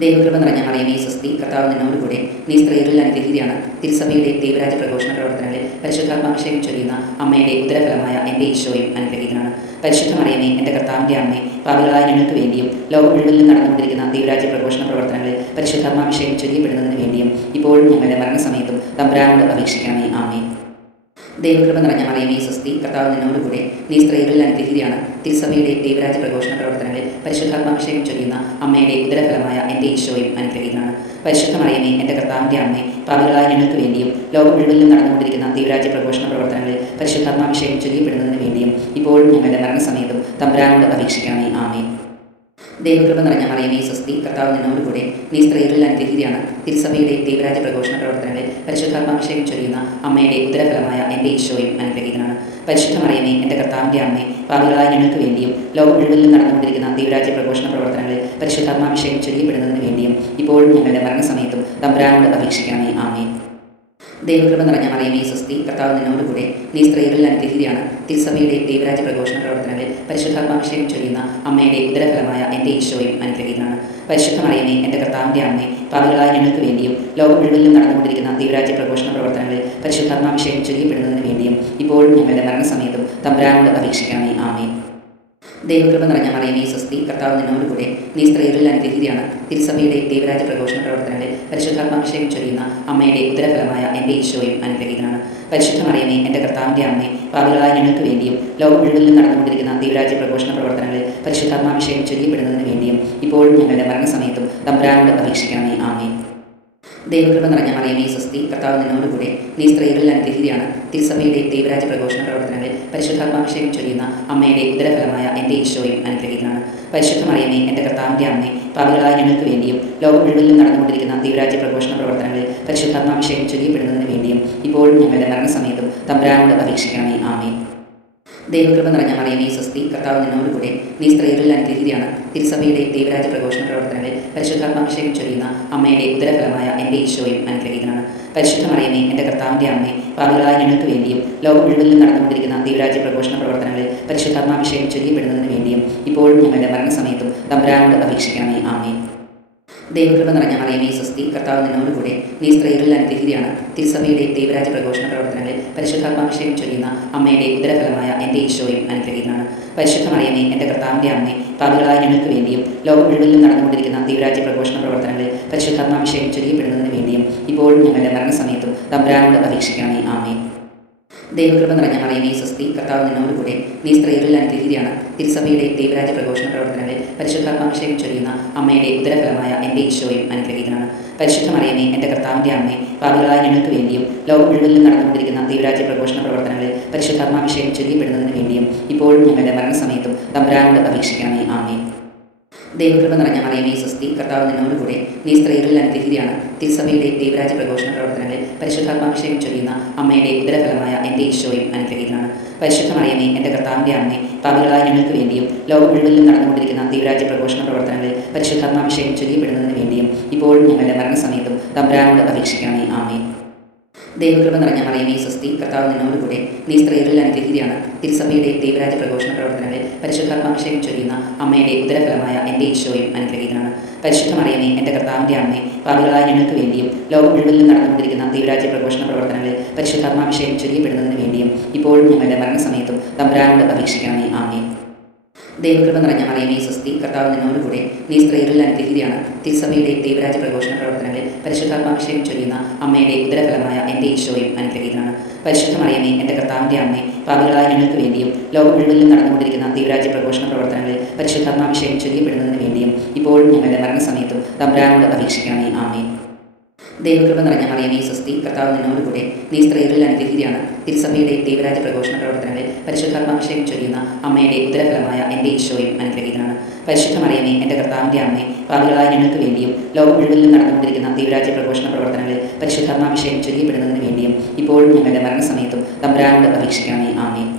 ദൈവകൃപ നിറഞ്ഞ മറിയമേ സ്വസ്തി, കർത്താവ് നിന്നോടുകൂടെ, നീ സ്ത്രീകളിൽ അനുഗ്രഹീതയാണ്. തിരുസഭയുടെ ദൈവരാജ്യ പ്രഘോഷണ പ്രവർത്തനങ്ങളിൽ പരിശുദ്ധാത്മാഭിഷേകം ചൊരിയുന്ന അമ്മയുടെ ഉദരഫലമായ എൻ്റെ ഈശോയും അനുഗ്രഹീതനാണ്. പരിശുദ്ധ മറിയമേ, എൻ്റെ കർത്താവിൻ്റെ അമ്മേ, പാപികളായ ഞങ്ങൾക്ക് വേണ്ടിയും ലോകം മുഴുവനിലും നടന്നുകൊണ്ടിരിക്കുന്ന ദൈവരാജ്യ പ്രഘോഷണ പ്രവർത്തനങ്ങളിൽ പരിശുദ്ധാത്മാഭിഷേകം ചൊരിയപ്പെടുന്നതിന് വേണ്ടിയും ഇപ്പോഴും ഞങ്ങളുടെ മരണസമയത്തും തമ്പുരാനോട് അപേക്ഷിക്കണമേ. ആമേൻ. ദൈവകൃപ നിറഞ്ഞ മറിയമേ സ്വസ്തി, കർത്താവ് നിന്നോടുകൂടെ, നീ സ്ത്രീകളിൽ അനുഗ്രഹീതയാണ്. തിരുസഭയുടെ ദൈവരാജ്യ പ്രഘോഷണ പ്രവർത്തനങ്ങളിൽ പരിശുദ്ധാത്മാഭിഷേകം ചൊരിയുന്ന അമ്മയുടെ ഉദരഫലമായ എൻ്റെ ഈശോയും അനുഗ്രഹീതനാണ്. പരിശുദ്ധ മറിയമേ, എൻ്റെ കർത്താവിൻ്റെ അമ്മേ, പാപികളായ ഞങ്ങൾക്ക് വേണ്ടിയും ലോകം മുഴുവനിലും നടന്നുകൊണ്ടിരിക്കുന്ന ദൈവരാജ്യ പ്രഘോഷണ പ്രവർത്തനങ്ങളിൽ പരിശുദ്ധാത്മാഭിഷേകം ചൊരിയപ്പെടുന്നതിന് വേണ്ടിയും ഇപ്പോഴും ഞങ്ങളുടെ മരണസമയത്തും തമ്പുരാനോട് അപേക്ഷിക്കണമേ. ആമേൻ. ദൈവകൃപ നിറഞ്ഞ മറിയമേ സ്വസ്തി, കർത്താവ് നിന്നോടുകൂടെ, നീ സ്ത്രീകളിൽ അനുഗ്രഹീതയാണ്. തിരുസഭയുടെ ദൈവരാജ്യ പ്രഘോഷണ പ്രവർത്തനങ്ങളിൽ പരിശുദ്ധാത്മാഭിഷേകം ചൊരിയുന്ന അമ്മയുടെ ഉദരഫലമായ എൻ്റെ ഈശോയും അനുഗ്രഹീതനാണ്. പരിശുദ്ധ മറിയമേ, എൻ്റെ കർത്താവിൻ്റെ അമ്മേ, പാപികളായ ഞങ്ങൾക്ക് വേണ്ടിയും ലോകം മുഴുവനിലും നടന്നുകൊണ്ടിരിക്കുന്ന ദൈവരാജ്യ പ്രഘോഷണ പ്രവർത്തനങ്ങളിൽ പരിശുദ്ധാത്മാഭിഷേകം ചൊരിയപ്പെടുന്നതിന് വേണ്ടിയും ഇപ്പോഴും ഞങ്ങളുടെ മരണസമയത്തും തമ്പുരാനോട് അപേക്ഷിക്കണമേ. ആമേൻ. ദൈവകൃപ നിറഞ്ഞ മറിയമേ സ്വസ്തി, കർത്താവ് നിന്നോടുകൂടെ, നീ സ്ത്രീകളിൽ അനുഗ്രഹീതയാണ്. തിരുസഭയുടെ ദൈവരാജ്യ പ്രഘോഷണ പ്രവർത്തനങ്ങളിൽ പരിശുദ്ധാത്മാഭിഷേകം ചൊരിയുന്ന അമ്മയുടെ ഉദരഫലമായ എൻ്റെ ഈശോയും അനുഗ്രഹീതനാണ്. പരിശുദ്ധ മറിയമേ, എൻ്റെ കർത്താവിൻ്റെ അമ്മേ, പാപികളായ ഞങ്ങൾക്ക് വേണ്ടിയും ലോകം മുഴുവനിലും നടന്നുകൊണ്ടിരിക്കുന്ന ദൈവരാജ്യ പ്രഘോഷണ പ്രവർത്തനങ്ങളിൽ പരിശുദ്ധാത്മാഭിഷേകം ചൊരിയപ്പെടുന്നതിന് വേണ്ടിയും ഇപ്പോഴും ഞങ്ങളുടെ മരണസമയത്തും തമ്പുരാനോട് അപേക്ഷിക്കണമേ. ആമേൻ. ദൈവകൃപ നിറഞ്ഞ മറിയമേ സ്വസ്തി, കർത്താവ് നിന്നോട് കൂടെ, നീ സ്ത്രീകളിൽ അനുഗ്രഹീതയാണ്. തിരുസഭയുടെ ദൈവരാജ പ്രഘോഷണ പ്രവർത്തനങ്ങളിൽ പരിശുദ്ധാത്മാഭിഷേകം ചൊരിയുന്ന അമ്മയുടെ ഉദരഫലമായ എൻ്റെ ഈശോയും അനുഗ്രഹീതനാണ്. പരിശുദ്ധ മറിയമേ, എൻ്റെ കർത്താവിൻ്റെ അമ്മേ, പാപികളായ ഞങ്ങൾക്ക് വേണ്ടിയും ലോകം മുഴുവനിലും നടന്നുകൊണ്ടിരിക്കുന്ന ദൈവരാജ്യ പ്രഘോഷണ പ്രവർത്തനങ്ങളിൽ പരിശുദ്ധാത്മാഭിഷേകം ചൊരിയപ്പെടുന്നതിന് വേണ്ടിയും ഇപ്പോഴും ഞങ്ങളുടെ മരണസമയത്തും തമ്പുരാനോട് അപേക്ഷിക്കണമേ. ആമേൻ. ദൈവകൃപ നിറഞ്ഞ മറിയമേ സ്വസ്തി, കർത്താവ് നിന്നോട് കൂടെ, നീ സ്ത്രീകളിൽ അനുഗ്രഹീതയാണ്. തിരുസഭയുടെ ദൈവരാജ്യ പ്രഘോഷണ പ്രവർത്തനങ്ങളിൽ പരിശുദ്ധാത്മാഭിഷേകം ചൊരിയുന്ന അമ്മയുടെ ഉദരഫലമായ എൻ്റെ ഈശോയും അനുഗ്രഹീതനാണ്. പരിശുദ്ധ മറിയമേ, എൻ്റെ കർത്താവിൻ്റെ അമ്മേ, പാപികളായ ഞങ്ങൾക്ക് വേണ്ടിയും ലോകം മുഴുവനിലും നടന്നുകൊണ്ടിരിക്കുന്ന ദൈവരാജ്യ പ്രഘോഷണ പ്രവർത്തനങ്ങളിൽ പരിശുദ്ധാത്മാഭിഷേകം ചൊരിയപ്പെടുന്നതിന് വേണ്ടിയും ഇപ്പോഴും ഞങ്ങളുടെ മരണസമയത്തും തമ്പുരാനോട് അപേക്ഷിക്കണമേ. ആമേൻ. ദൈവകൃപ നിറഞ്ഞ മറിയമേ സ്വസ്തി, കർത്താവ് നിന്നോട് കൂടെ, നീ സ്ത്രീകളിൽ അനുഗ്രഹീതയാണ്. തിരുസഭയുടെ ദൈവരാജ്യ പ്രഘോഷണ പ്രവർത്തനങ്ങളിൽ പരിശുദ്ധാത്മാഭിഷേകം ചൊരിയുന്ന അമ്മയുടെ ഉദരഫലമായ എൻ്റെ ഈശോയും അനുഗ്രഹീതനാണ്. പരിശുദ്ധ മറിയമേ, എൻ്റെ കർത്താവിൻ്റെ അമ്മേ, പാപികളായ ഞങ്ങൾക്ക് വേണ്ടിയും ലോകം മുഴുവനിലും നടന്നുകൊണ്ടിരിക്കുന്ന ദൈവരാജ്യ പ്രഘോഷണ പ്രവർത്തനങ്ങളിൽ പരിശുദ്ധാത്മാഭിഷേകം ചൊരിയപ്പെടുന്നതിന് വേണ്ടിയും ഇപ്പോഴും ഞങ്ങളുടെ മരണസമയത്തും തമ്പുരാനോട് അപേക്ഷിക്കണമേ. ആമേൻ. ദൈവകൃപ നിറഞ്ഞ മറിയമേ സ്വസ്തി, കർത്താവ് നിന്നോട് കൂടെ, നീ സ്ത്രീകളിൽ അനുഗ്രഹീതയാണ്. തിരുസഭയുടെ ദൈവരാജ്യ പ്രഘോഷണ പ്രവർത്തനങ്ങളിൽ പരിശുദ്ധാത്മാഭിഷേകം ചൊരിയുന്ന അമ്മയുടെ ഉദരഫലമായ എൻ്റെ ഈശോയും അനുഗ്രഹീതനാണ്. പരിശുദ്ധ മറിയമേ, എൻ്റെ കർത്താവിൻ്റെ അമ്മേ, പാപികളായ ഞങ്ങൾക്ക് വേണ്ടിയും ലോകം മുഴുവനിലും നടന്നുകൊണ്ടിരിക്കുന്ന ദൈവരാജ്യ പ്രഘോഷണ പ്രവർത്തനങ്ങളിൽ പരിശുദ്ധാത്മാഭിഷേകം ചൊരിയപ്പെടുന്നതിന് വേണ്ടിയും ഇപ്പോഴും ഞങ്ങളുടെ മരണസമയത്തും തമ്പുരാനോട് അപേക്ഷിക്കണമേ. ആമേൻ. ദൈവകൃപ നിറഞ്ഞ മറിയമേ സ്വസ്തി, കർത്താവ് നിന്നോട് കൂടെ, നീ സ്ത്രീകളിൽ അനുഗ്രഹീതയാണ്. തിരുസഭയുടെ ദൈവരാജ്യ പ്രഘോഷണ പ്രവർത്തനങ്ങളിൽ പരിശുദ്ധാത്മാഭിഷേകം ചൊരിയുന്ന അമ്മയുടെ ഉദരഫലമായ എൻ്റെ ഈശോയും അനുഗ്രഹീതനാണ്. പരിശുദ്ധ മറിയമേ, എൻ്റെ കർത്താവിൻ്റെ അമ്മേ, പാപികളായ ഞങ്ങൾക്ക് വേണ്ടിയും ലോകം മുഴുവനിലും നടന്നുകൊണ്ടിരിക്കുന്ന ദൈവരാജ്യ പ്രഘോഷണ പ്രവർത്തനങ്ങളിൽ പരിശുദ്ധാത്മാഭിഷേകം ചൊരിയപ്പെടുന്നതിന് വേണ്ടിയും ഇപ്പോഴും ഞങ്ങളുടെ മരണസമയത്തും തമ്പുരാനോട് അപേക്ഷിക്കണമേ. ആമേൻ. ദൈവകൃപ നിറഞ്ഞ മറിയമേ സ്വസ്തി, കർത്താവ് നിന്നോട് കൂടെ, നീ സ്ത്രീകളിൽ അനുഗ്രഹീതയാണ്. തിരുസഭയുടെ ദൈവരാജ്യ പ്രഘോഷണ പ്രവർത്തനങ്ങളിൽ പരിശുദ്ധാത്മാഭിഷേകം ചൊരിയുന്ന അമ്മയുടെ ഉദരഫലമായ എൻ്റെ ഈശോയും അനുഗ്രഹീതനാണ്. പരിശുദ്ധ മറിയമേ, എൻ്റെ കർത്താവിൻ്റെ അമ്മേ, പാപികളായ ഞങ്ങൾക്ക് വേണ്ടിയും ലോകം മുഴുവനിലും നടന്നുകൊണ്ടിരിക്കുന്ന ദൈവരാജ്യ പ്രഘോഷണ പ്രവർത്തനങ്ങളിൽ പരിശുദ്ധാത്മാഭിഷേകം ചൊരിയപ്പെടുന്നതിന് വേണ്ടിയും ഇപ്പോഴും ഞങ്ങളുടെ മരണസമയത്തും തമ്പുരാനോട് അപേക്ഷിക്കണമേ. ആമേൻ. ദൈവകൃപ നിറഞ്ഞ മറിയമേ സ്വസ്തി, കർത്താവ് നിന്നോട് കൂടെ, നീ സ്ത്രീകളിൽ അനുഗ്രഹീതയാണ്. തിരുസഭയുടെ ദൈവരാജ്യ പ്രഘോഷണ പ്രവർത്തനങ്ങളിൽ പരിശുദ്ധാത്മാഭിഷേകം ചൊരിയുന്ന അമ്മയുടെ ഉദരഫലമായ എൻ്റെ ഈശോയും അനുഗ്രഹീതനാണ്. പരിശുദ്ധ മറിയമേ, എൻ്റെ കർത്താവിൻ്റെ അമ്മേ, പാപികളായ ഞങ്ങൾക്ക് വേണ്ടിയും ലോകം മുഴുവനിലും നടന്നുകൊണ്ടിരിക്കുന്ന ദൈവരാജ്യ പ്രഘോഷണ പ്രവർത്തനങ്ങളിൽ പരിശുദ്ധാത്മാഭിഷേകം ചൊരിയപ്പെടുന്നതിന് വേണ്ടിയും ഇപ്പോഴും ഞങ്ങളുടെ മരണസമയത്തും തമ്പുരാനോട് അപേക്ഷിക്കണമേ. ആമേൻ. ദൈവകൃപ നിറഞ്ഞ മറിയമേ സ്വസ്തി, കർത്താവ് നിന്നോട് കൂടെ, നീ സ്ത്രീകളിൽ അനുഗ്രഹീതയാണ്. തിരുസഭയുടെ ദൈവരാജ്യ പ്രഘോഷണ പ്രവർത്തനങ്ങളിൽ പരിശുദ്ധാത്മാഭിഷേകം ചൊരിയുന്ന അമ്മയുടെ ഉദരഫലമായ എൻ്റെ ഈശോയും അനുഗ്രഹീതനാണ്. പരിശുദ്ധ മറിയമേ, എൻ്റെ കർത്താവിൻ്റെ അമ്മേ, പാപികളായ ഞങ്ങൾക്ക് വേണ്ടിയും ലോകം മുഴുവനിലും നടന്നുകൊണ്ടിരിക്കുന്ന ദൈവരാജ്യ പ്രഘോഷണ പ്രവർത്തനങ്ങളിൽ പരിശുദ്ധാത്മാഭിഷേകം ചൊരിയപ്പെടുന്നതിന് വേണ്ടിയും ഇപ്പോഴും ഞങ്ങളുടെ മരണസമയത്തും തമ്പുരാനോട് അപേക്ഷിക്കണമേ. ആമേൻ. ദൈവകൃപ നിറഞ്ഞ മറിയമേ സ്വസ്തി, കർത്താവ് നിന്നോട് കൂടെ, നീ സ്ത്രീകളിൽ അനുഗ്രഹീതയാണ്. തിരുസഭയുടെ ദൈവരാജ്യ പ്രഘോഷണ പ്രവർത്തനങ്ങളിൽ പരിശുദ്ധാത്മാഭിഷേകം ചൊരിയുന്ന അമ്മയുടെ ഉദരഫലമായ എൻ്റെ ഈശോയും അനുഗ്രഹീതനാണ്. പരിശുദ്ധ മറിയമേ, എൻ്റെ കർത്താവിൻ്റെ അമ്മേ, പാപികളായ ഞങ്ങൾക്ക് വേണ്ടിയും ലോകം മുഴുവനിലും നടന്നുകൊണ്ടിരിക്കുന്ന ദൈവരാജ്യ പ്രഘോഷണ പ്രവർത്തനങ്ങളിൽ പരിശുദ്ധാത്മാഭിഷേകം ചൊരിയപ്പെടുന്നതിന് വേണ്ടിയും ഇപ്പോഴും ഞങ്ങളുടെ മരണസമയത്തും തമ്പുരാനോട് അപേക്ഷിക്കണമേ. ആമേൻ.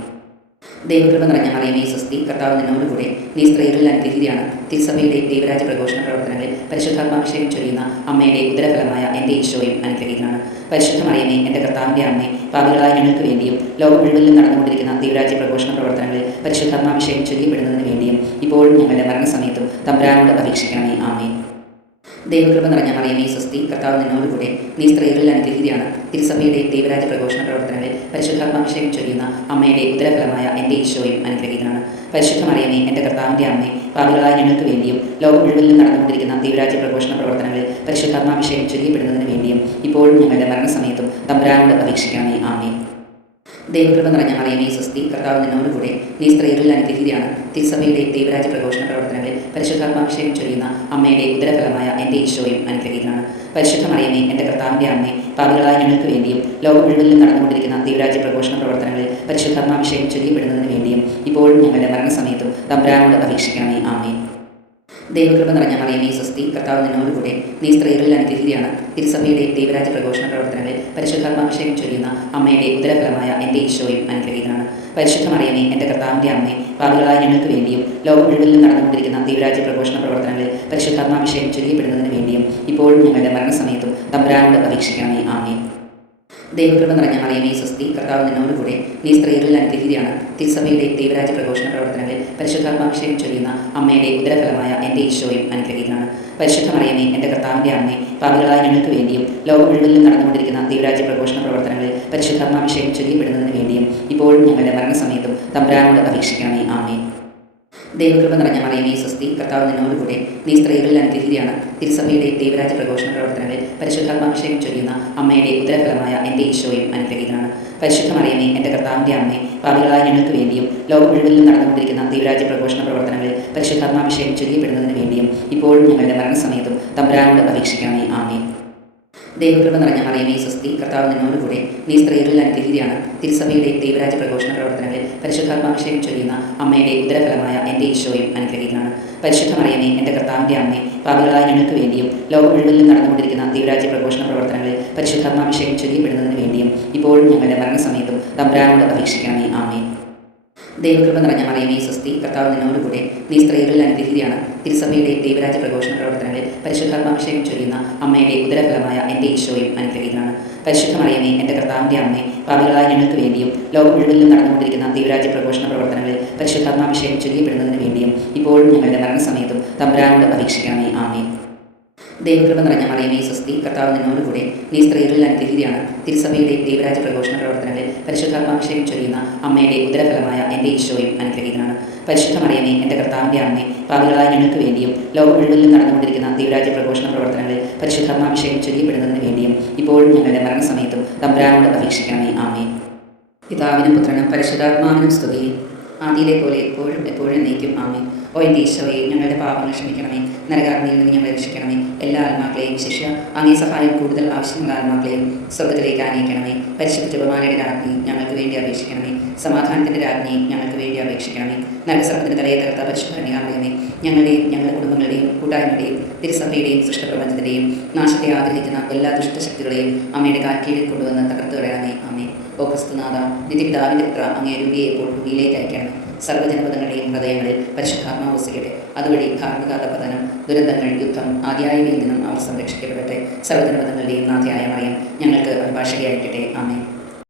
ദൈവകൃപ നിറഞ്ഞ മറിയമേ സ്വസ്തി, കർത്താവ് നിന്നോട് കൂടെ, നീ സ്ത്രീകളിൽ അനുഗ്രഹീതയാണ്. തിരുസഭയുടെ ദൈവരാജ്യ പ്രഘോഷണ പ്രവർത്തനങ്ങളിൽ പരിശുദ്ധാത്മാഭിഷേകം ചൊരിയുന്ന അമ്മയുടെ ഉദരഫലമായ എൻ്റെ ഈശോയും അനുഗ്രഹീതനാണ്. പരിശുദ്ധ മറിയമേ, എൻ്റെ കർത്താവിൻ്റെ അമ്മേ, പാപികളായ ഞങ്ങൾക്ക് വേണ്ടിയും ലോകം മുഴുവനിലും നടന്നുകൊണ്ടിരിക്കുന്ന ദൈവരാജ്യ പ്രഘോഷണ പ്രവർത്തനങ്ങളിൽ പരിശുദ്ധാത്മാഭിഷേകം ചൊരിയപ്പെടുന്നതിന് വേണ്ടിയും ഇപ്പോഴും ഞങ്ങളുടെ മരണസമയത്തും തമ്പുരാനോട് അപേക്ഷിക്കണമേ. ആമേൻ. ദൈവകൃപ നിറഞ്ഞ മറിയമേ സ്വസ്തി, കർത്താവ് നിന്നോട് കൂടെ, നീ സ്ത്രീകളിൽ അനുഗ്രഹീതയാണ്. തിരുസഭയുടെ ദൈവരാജ്യ പ്രഘോഷണ പ്രവർത്തനങ്ങളിൽ പരിശുദ്ധാത്മാഭിഷേകം ചൊരിയുന്ന അമ്മയുടെ ഉദരഫലമായ എൻ്റെ ഈശോയും അനുഗ്രഹീതനാണ്. പരിശുദ്ധ മറിയമേ, എൻ്റെ കർത്താവിൻ്റെ അമ്മേ, പാപികളായ ഞങ്ങൾക്ക് വേണ്ടിയും ലോകം മുഴുവനിലും നടന്നുകൊണ്ടിരിക്കുന്ന ദൈവരാജ്യ പ്രഘോഷണ പ്രവർത്തനങ്ങളിൽ പരിശുദ്ധാത്മാഭിഷേകം ചൊരിയപ്പെടുന്നതിന് വേണ്ടിയും ഇപ്പോഴും ഞങ്ങളുടെ മരണസമയത്തും തമ്പുരാനോട് അപേക്ഷിക്കണമേ. ആമേൻ. ദൈവകൃപ നിറഞ്ഞ മറിയമേ സ്വസ്തി, കർത്താവ് നിന്നോട് കൂടെ, നീ സ്ത്രീകളിൽ അനുഗ്രഹീതയാണ്. തിരുസഭയുടെ ദൈവരാജ്യ പ്രഘോഷണ പ്രവർത്തനങ്ങളിൽ പരിശുദ്ധാത്മാഭിഷേകം ചൊരിയുന്ന അമ്മയുടെ ഉദരഫലമായ എൻ്റെ ഈശോയും അനുഗ്രഹീതനാണ്. പരിശുദ്ധ മറിയമേ, എൻ്റെ കർത്താവിൻ്റെ അമ്മേ, പാപികളായ ഞങ്ങൾക്ക് വേണ്ടിയും ലോകം മുഴുവനിലും നടന്നുകൊണ്ടിരിക്കുന്ന ദൈവരാജ്യ പ്രഘോഷണ പ്രവർത്തനങ്ങളിൽ പരിശുദ്ധാത്മാഭിഷേകം ചൊരിയപ്പെടുന്നതിന് വേണ്ടിയും ഇപ്പോഴും ഞങ്ങളുടെ മരണസമയത്തും തമ്പുരാനോട് അപേക്ഷിക്കണമേ. ആമേൻ. ദൈവകൃപ നിറഞ്ഞ മറിയമേ സ്വസ്തി, കർത്താവ് നിന്നോട് കൂടെ, നീ സ്ത്രീകളിൽ അനുഗ്രഹീതയാണ്. തിരുസഭയുടെ ദൈവരാജ്യ പ്രഘോഷണ പ്രവർത്തനങ്ങളിൽ പരിശുദ്ധാത്മാഭിഷേകം ചൊരിയുന്ന അമ്മയുടെ ഉദരഫലമായ എൻ്റെ ഈശോയും അനുഗ്രഹീതനാണ്. പരിശുദ്ധ മറിയമേ, എൻ്റെ കർത്താവിൻ്റെ അമ്മേ, പാപികളായ ഞങ്ങൾക്ക് വേണ്ടിയും ലോകം മുഴുവനിലും നടന്നുകൊണ്ടിരിക്കുന്ന ദൈവരാജ്യ പ്രഘോഷണ പ്രവർത്തനങ്ങളിൽ പരിശുദ്ധാത്മാഭിഷേകം ചൊരിയപ്പെടുന്നതിന് വേണ്ടിയും ഇപ്പോഴും ഞങ്ങളുടെ മരണസമയത്തും തമ്പുരാനോട് അപേക്ഷിക്കണമേ. ആമേൻ. ദൈവകൃപ നിറഞ്ഞ മറിയമേ സ്വസ്തി, കർത്താവ് നിന്നോട് കൂടെ, നീ സ്ത്രീകളിൽ അനുഗ്രഹീതയാണ്. തിരുസഭയുടെ ദൈവരാജ്യ പ്രഘോഷണ പ്രവർത്തനങ്ങളിൽ പരിശുദ്ധാത്മാഭിഷേകം ചൊരിയുന്ന അമ്മയുടെ ഉദരഫലമായ എൻ്റെ ഈശോയും അനുഗ്രഹീതനാണ്. പരിശുദ്ധ മറിയമേ, എൻ്റെ കർത്താവിൻ്റെ അമ്മേ, പാപികളായ ഞങ്ങൾക്ക് വേണ്ടിയും ലോകം മുഴുവനിലും നടന്നുകൊണ്ടിരിക്കുന്ന ദൈവരാജ്യ പ്രഘോഷണ പ്രവർത്തനങ്ങളിൽ പരിശുദ്ധാത്മാഭിഷേകം ചൊരിയപ്പെടുന്നതിന് വേണ്ടിയും ഇപ്പോഴും ഞങ്ങളുടെ മരണസമയത്തും തമ്പുരാനോട് അപേക്ഷിക്കണമേ. ആമേൻ. ദൈവകൃപ നിറഞ്ഞ മറിയമേ സ്വസ്തി, കർത്താവ് നിന്നോടുകൂടെ, നീ സ്ത്രീകളിൽ അനുഗ്രഹീതയാണ്. തിരുസഭയുടെ ദൈവരാജ്യ പ്രഘോഷണ പ്രവർത്തനങ്ങളിൽ പരിശുദ്ധാത്മാഭിഷേകം ചൊരിയുന്ന അമ്മയുടെ ഉദരഫലമായ എൻ്റെ ഈശോയും അനുഗ്രഹീതനാണ്. പരിശുദ്ധ മറിയമേ, എൻ്റെ കർത്താവിൻ്റെ അമ്മേ, പാപികളായ ഞങ്ങൾക്ക് വേണ്ടിയും ലോകം മുഴുവനിലും നടന്നുകൊണ്ടിരിക്കുന്ന ദൈവരാജ്യ പ്രഘോഷണ പ്രവർത്തനങ്ങളിൽ പരിശുദ്ധാത്മാഭിഷേകം ചൊരിയപ്പെടുന്നതിന് വേണ്ടിയും ഇപ്പോഴും ഞങ്ങളുടെ മരണസമയത്തും തമ്പുരാനോട് അപേക്ഷിക്കണമേ. ആമേൻ. ദൈവകൃപ നിറഞ്ഞ മറിയമേ സ്വസ്തി, കർത്താവ് നിന്നോടുകൂടെ, നീ സ്ത്രീകളിൽ അനുഗ്രഹീതയാണ്. തിരുസഭയുടെ ദൈവരാജ്യ പ്രഘോഷണ പ്രവർത്തനങ്ങളിൽ പരിശുദ്ധാത്മാഭിഷേകം ചൊരിയുന്ന അമ്മയുടെ ഉദരഫലമായ എൻ്റെ ഈശോയും അനുഗ്രഹീതനാണ്. പരിശുദ്ധ മറിയമേ, എൻ്റെ കർത്താവിൻ്റെ അമ്മേ, പാപികളായ ഞങ്ങൾക്ക് വേണ്ടിയും ലോകം മുഴുവനിലും നടന്നുകൊണ്ടിരിക്കുന്ന ദൈവരാജ്യ പ്രഘോഷണ പ്രവർത്തനങ്ങളിൽ പരിശുദ്ധാത്മാഭിഷേകം ചൊരിയപ്പെടുന്നതിന് വേണ്ടിയും ഇപ്പോഴും ഞങ്ങളുടെ മരണസമയത്തും തമ്പുരാനോട് അപേക്ഷിക്കണമേ. ആമേൻ. ദൈവകൃപ നിറഞ്ഞ മറിയമേ സ്വസ്തി, കർത്താവ് നിന്നോടുകൂടെ, നീ സ്ത്രീകളിൽ അനുഗ്രഹീതയാണ്. തിരുസഭയുടെ ദൈവരാജ്യ പ്രഘോഷണ പ്രവർത്തനങ്ങളിൽ പരിശുദ്ധാത്മാഭിഷേകം ചൊരിയുന്ന അമ്മയുടെ ഉദരഫലമായ എൻ്റെ ഈശോയും അനുഗ്രഹീതനാണ്. പരിശുദ്ധ മറിയമേ, എൻ്റെ കർത്താവിൻ്റെ അമ്മേ, പാപികളായ ഞങ്ങൾക്ക് വേണ്ടിയും ലോകം മുഴുവനിലും നടന്നുകൊണ്ടിരിക്കുന്ന ദൈവരാജ്യ പ്രഘോഷണ പ്രവർത്തനങ്ങളിൽ പരിശുദ്ധാത്മാഭിഷേകം ചൊരിയപ്പെടുന്നതിന് വേണ്ടിയും ഇപ്പോഴും ഞങ്ങളുടെ മരണസമയത്തും തമ്പുരാനോട് അപേക്ഷിക്കണമേ. ആമേൻ. ദൈവകൃപ നിറഞ്ഞ മറിയമേ സ്വസ്തി, കർത്താവ് നിന്നോടുകൂടെ, നീ സ്ത്രീകളിൽ അനുഗ്രഹീതയാണ്. തിരുസഭയുടെ ദൈവരാജ്യ പ്രഘോഷണ പ്രവർത്തനങ്ങളിൽ പരിശുദ്ധാത്മാഭിഷേകം ചൊരിയുന്ന അമ്മയുടെ ഉദരഫലമായ എൻ്റെ ഈശോയും അനുഗ്രഹീതനാണ്. പരിശുദ്ധ മറിയമേ, എൻ്റെ കർത്താവിൻ്റെ അമ്മേ, പാപികളായ ഞങ്ങൾക്ക് വേണ്ടിയും ലോകം മുഴുവനിലും നടന്നുകൊണ്ടിരിക്കുന്ന ദൈവരാജ്യ പ്രഘോഷണ പ്രവർത്തനങ്ങളിൽ പരിശുദ്ധാത്മാഭിഷേകം ചൊരിയപ്പെടുന്നതിന് വേണ്ടിയും ഇപ്പോഴും ഞങ്ങളുടെ മരണസമയത്തും തമ്പുരാനോട് അപേക്ഷിക്കണമേ. ആമേൻ. പിതാവിനും പുത്രനും പരിശുദ്ധാത്മാവിനും സ്തുതി, ആദിയിലെ പോലെ എപ്പോഴും എപ്പോഴും എന്നേക്കും. ആമേൻ. ഓ എൻ്റെ ഈശോയെ, ഞങ്ങളുടെ പാപങ്ങൾ ക്ഷമിക്കണമേ, നരകാഗ്നിയിൽ നിന്ന് ഞങ്ങളെ രക്ഷിക്കണമേ. എല്ലാ ആത്മാക്കളെയും, ശിക്ഷ അങ്ങേ സഹായം കൂടുതൽ ആവശ്യമുള്ള ആത്മാക്കളെയും സ്വർഗ്ഗത്തിലേക്ക് ആനയിക്കണമേ. പരിശുദ്ധ ജപമാലയുടെ രാജ്ഞി ഞങ്ങൾക്ക് വേണ്ടി അപേക്ഷിക്കണമേ. സമാധാനത്തിൻ്റെ രാജ്ഞി ഞങ്ങൾക്ക് വേണ്ടി അപേക്ഷിക്കണമേ. നരകസർപ്പത്തിന് തലയെ തകർത്ത പരിശുദ്ധ കന്യകാമറിയമേ, ഞങ്ങളുടെയും ഞങ്ങളുടെ കുടുംബങ്ങളുടെയും കൂട്ടായ്മയുടെയും തിരുസഭയുടെയും സൃഷ്ടപ്രപഞ്ചത്തിൻ്റെയും നാശത്തെ ആഗ്രഹിക്കുന്ന എല്ലാ ദുഷ്ടശക്തികളെയും അമ്മയുടെ കാൽക്കീഴിൽ കൊണ്ടുവന്ന് തകർത്ത് കളയണമേ. ആമേൻ. ഓ ക്രിസ്തുനാഥ, നിത്യപിതാവിൻ്റെ പുത്ര, അങ്ങേ രൂപിയെ ഇപ്പോൾ ഭൂമിയിലേക്ക് അയക്കണമേ. സർവ്വജനപദങ്ങളുടെയും ഹൃദയങ്ങളിൽ പരിശുദ്ധാത്മാവ് വസിക്കട്ടെ. അതുവഴി ധാർമ്മികാതപതനം, ദുരന്തങ്ങൾ, യുദ്ധം ആദ്യായവയിൽ നിന്നും അവർ സംരക്ഷിക്കപ്പെടട്ടെ. സർവ്വജനപദങ്ങളുടെയും നാഥയായ മറിയം ഞങ്ങൾക്ക് അഭിഭാഷകയായിരിക്കട്ടെ. ആമേൻ.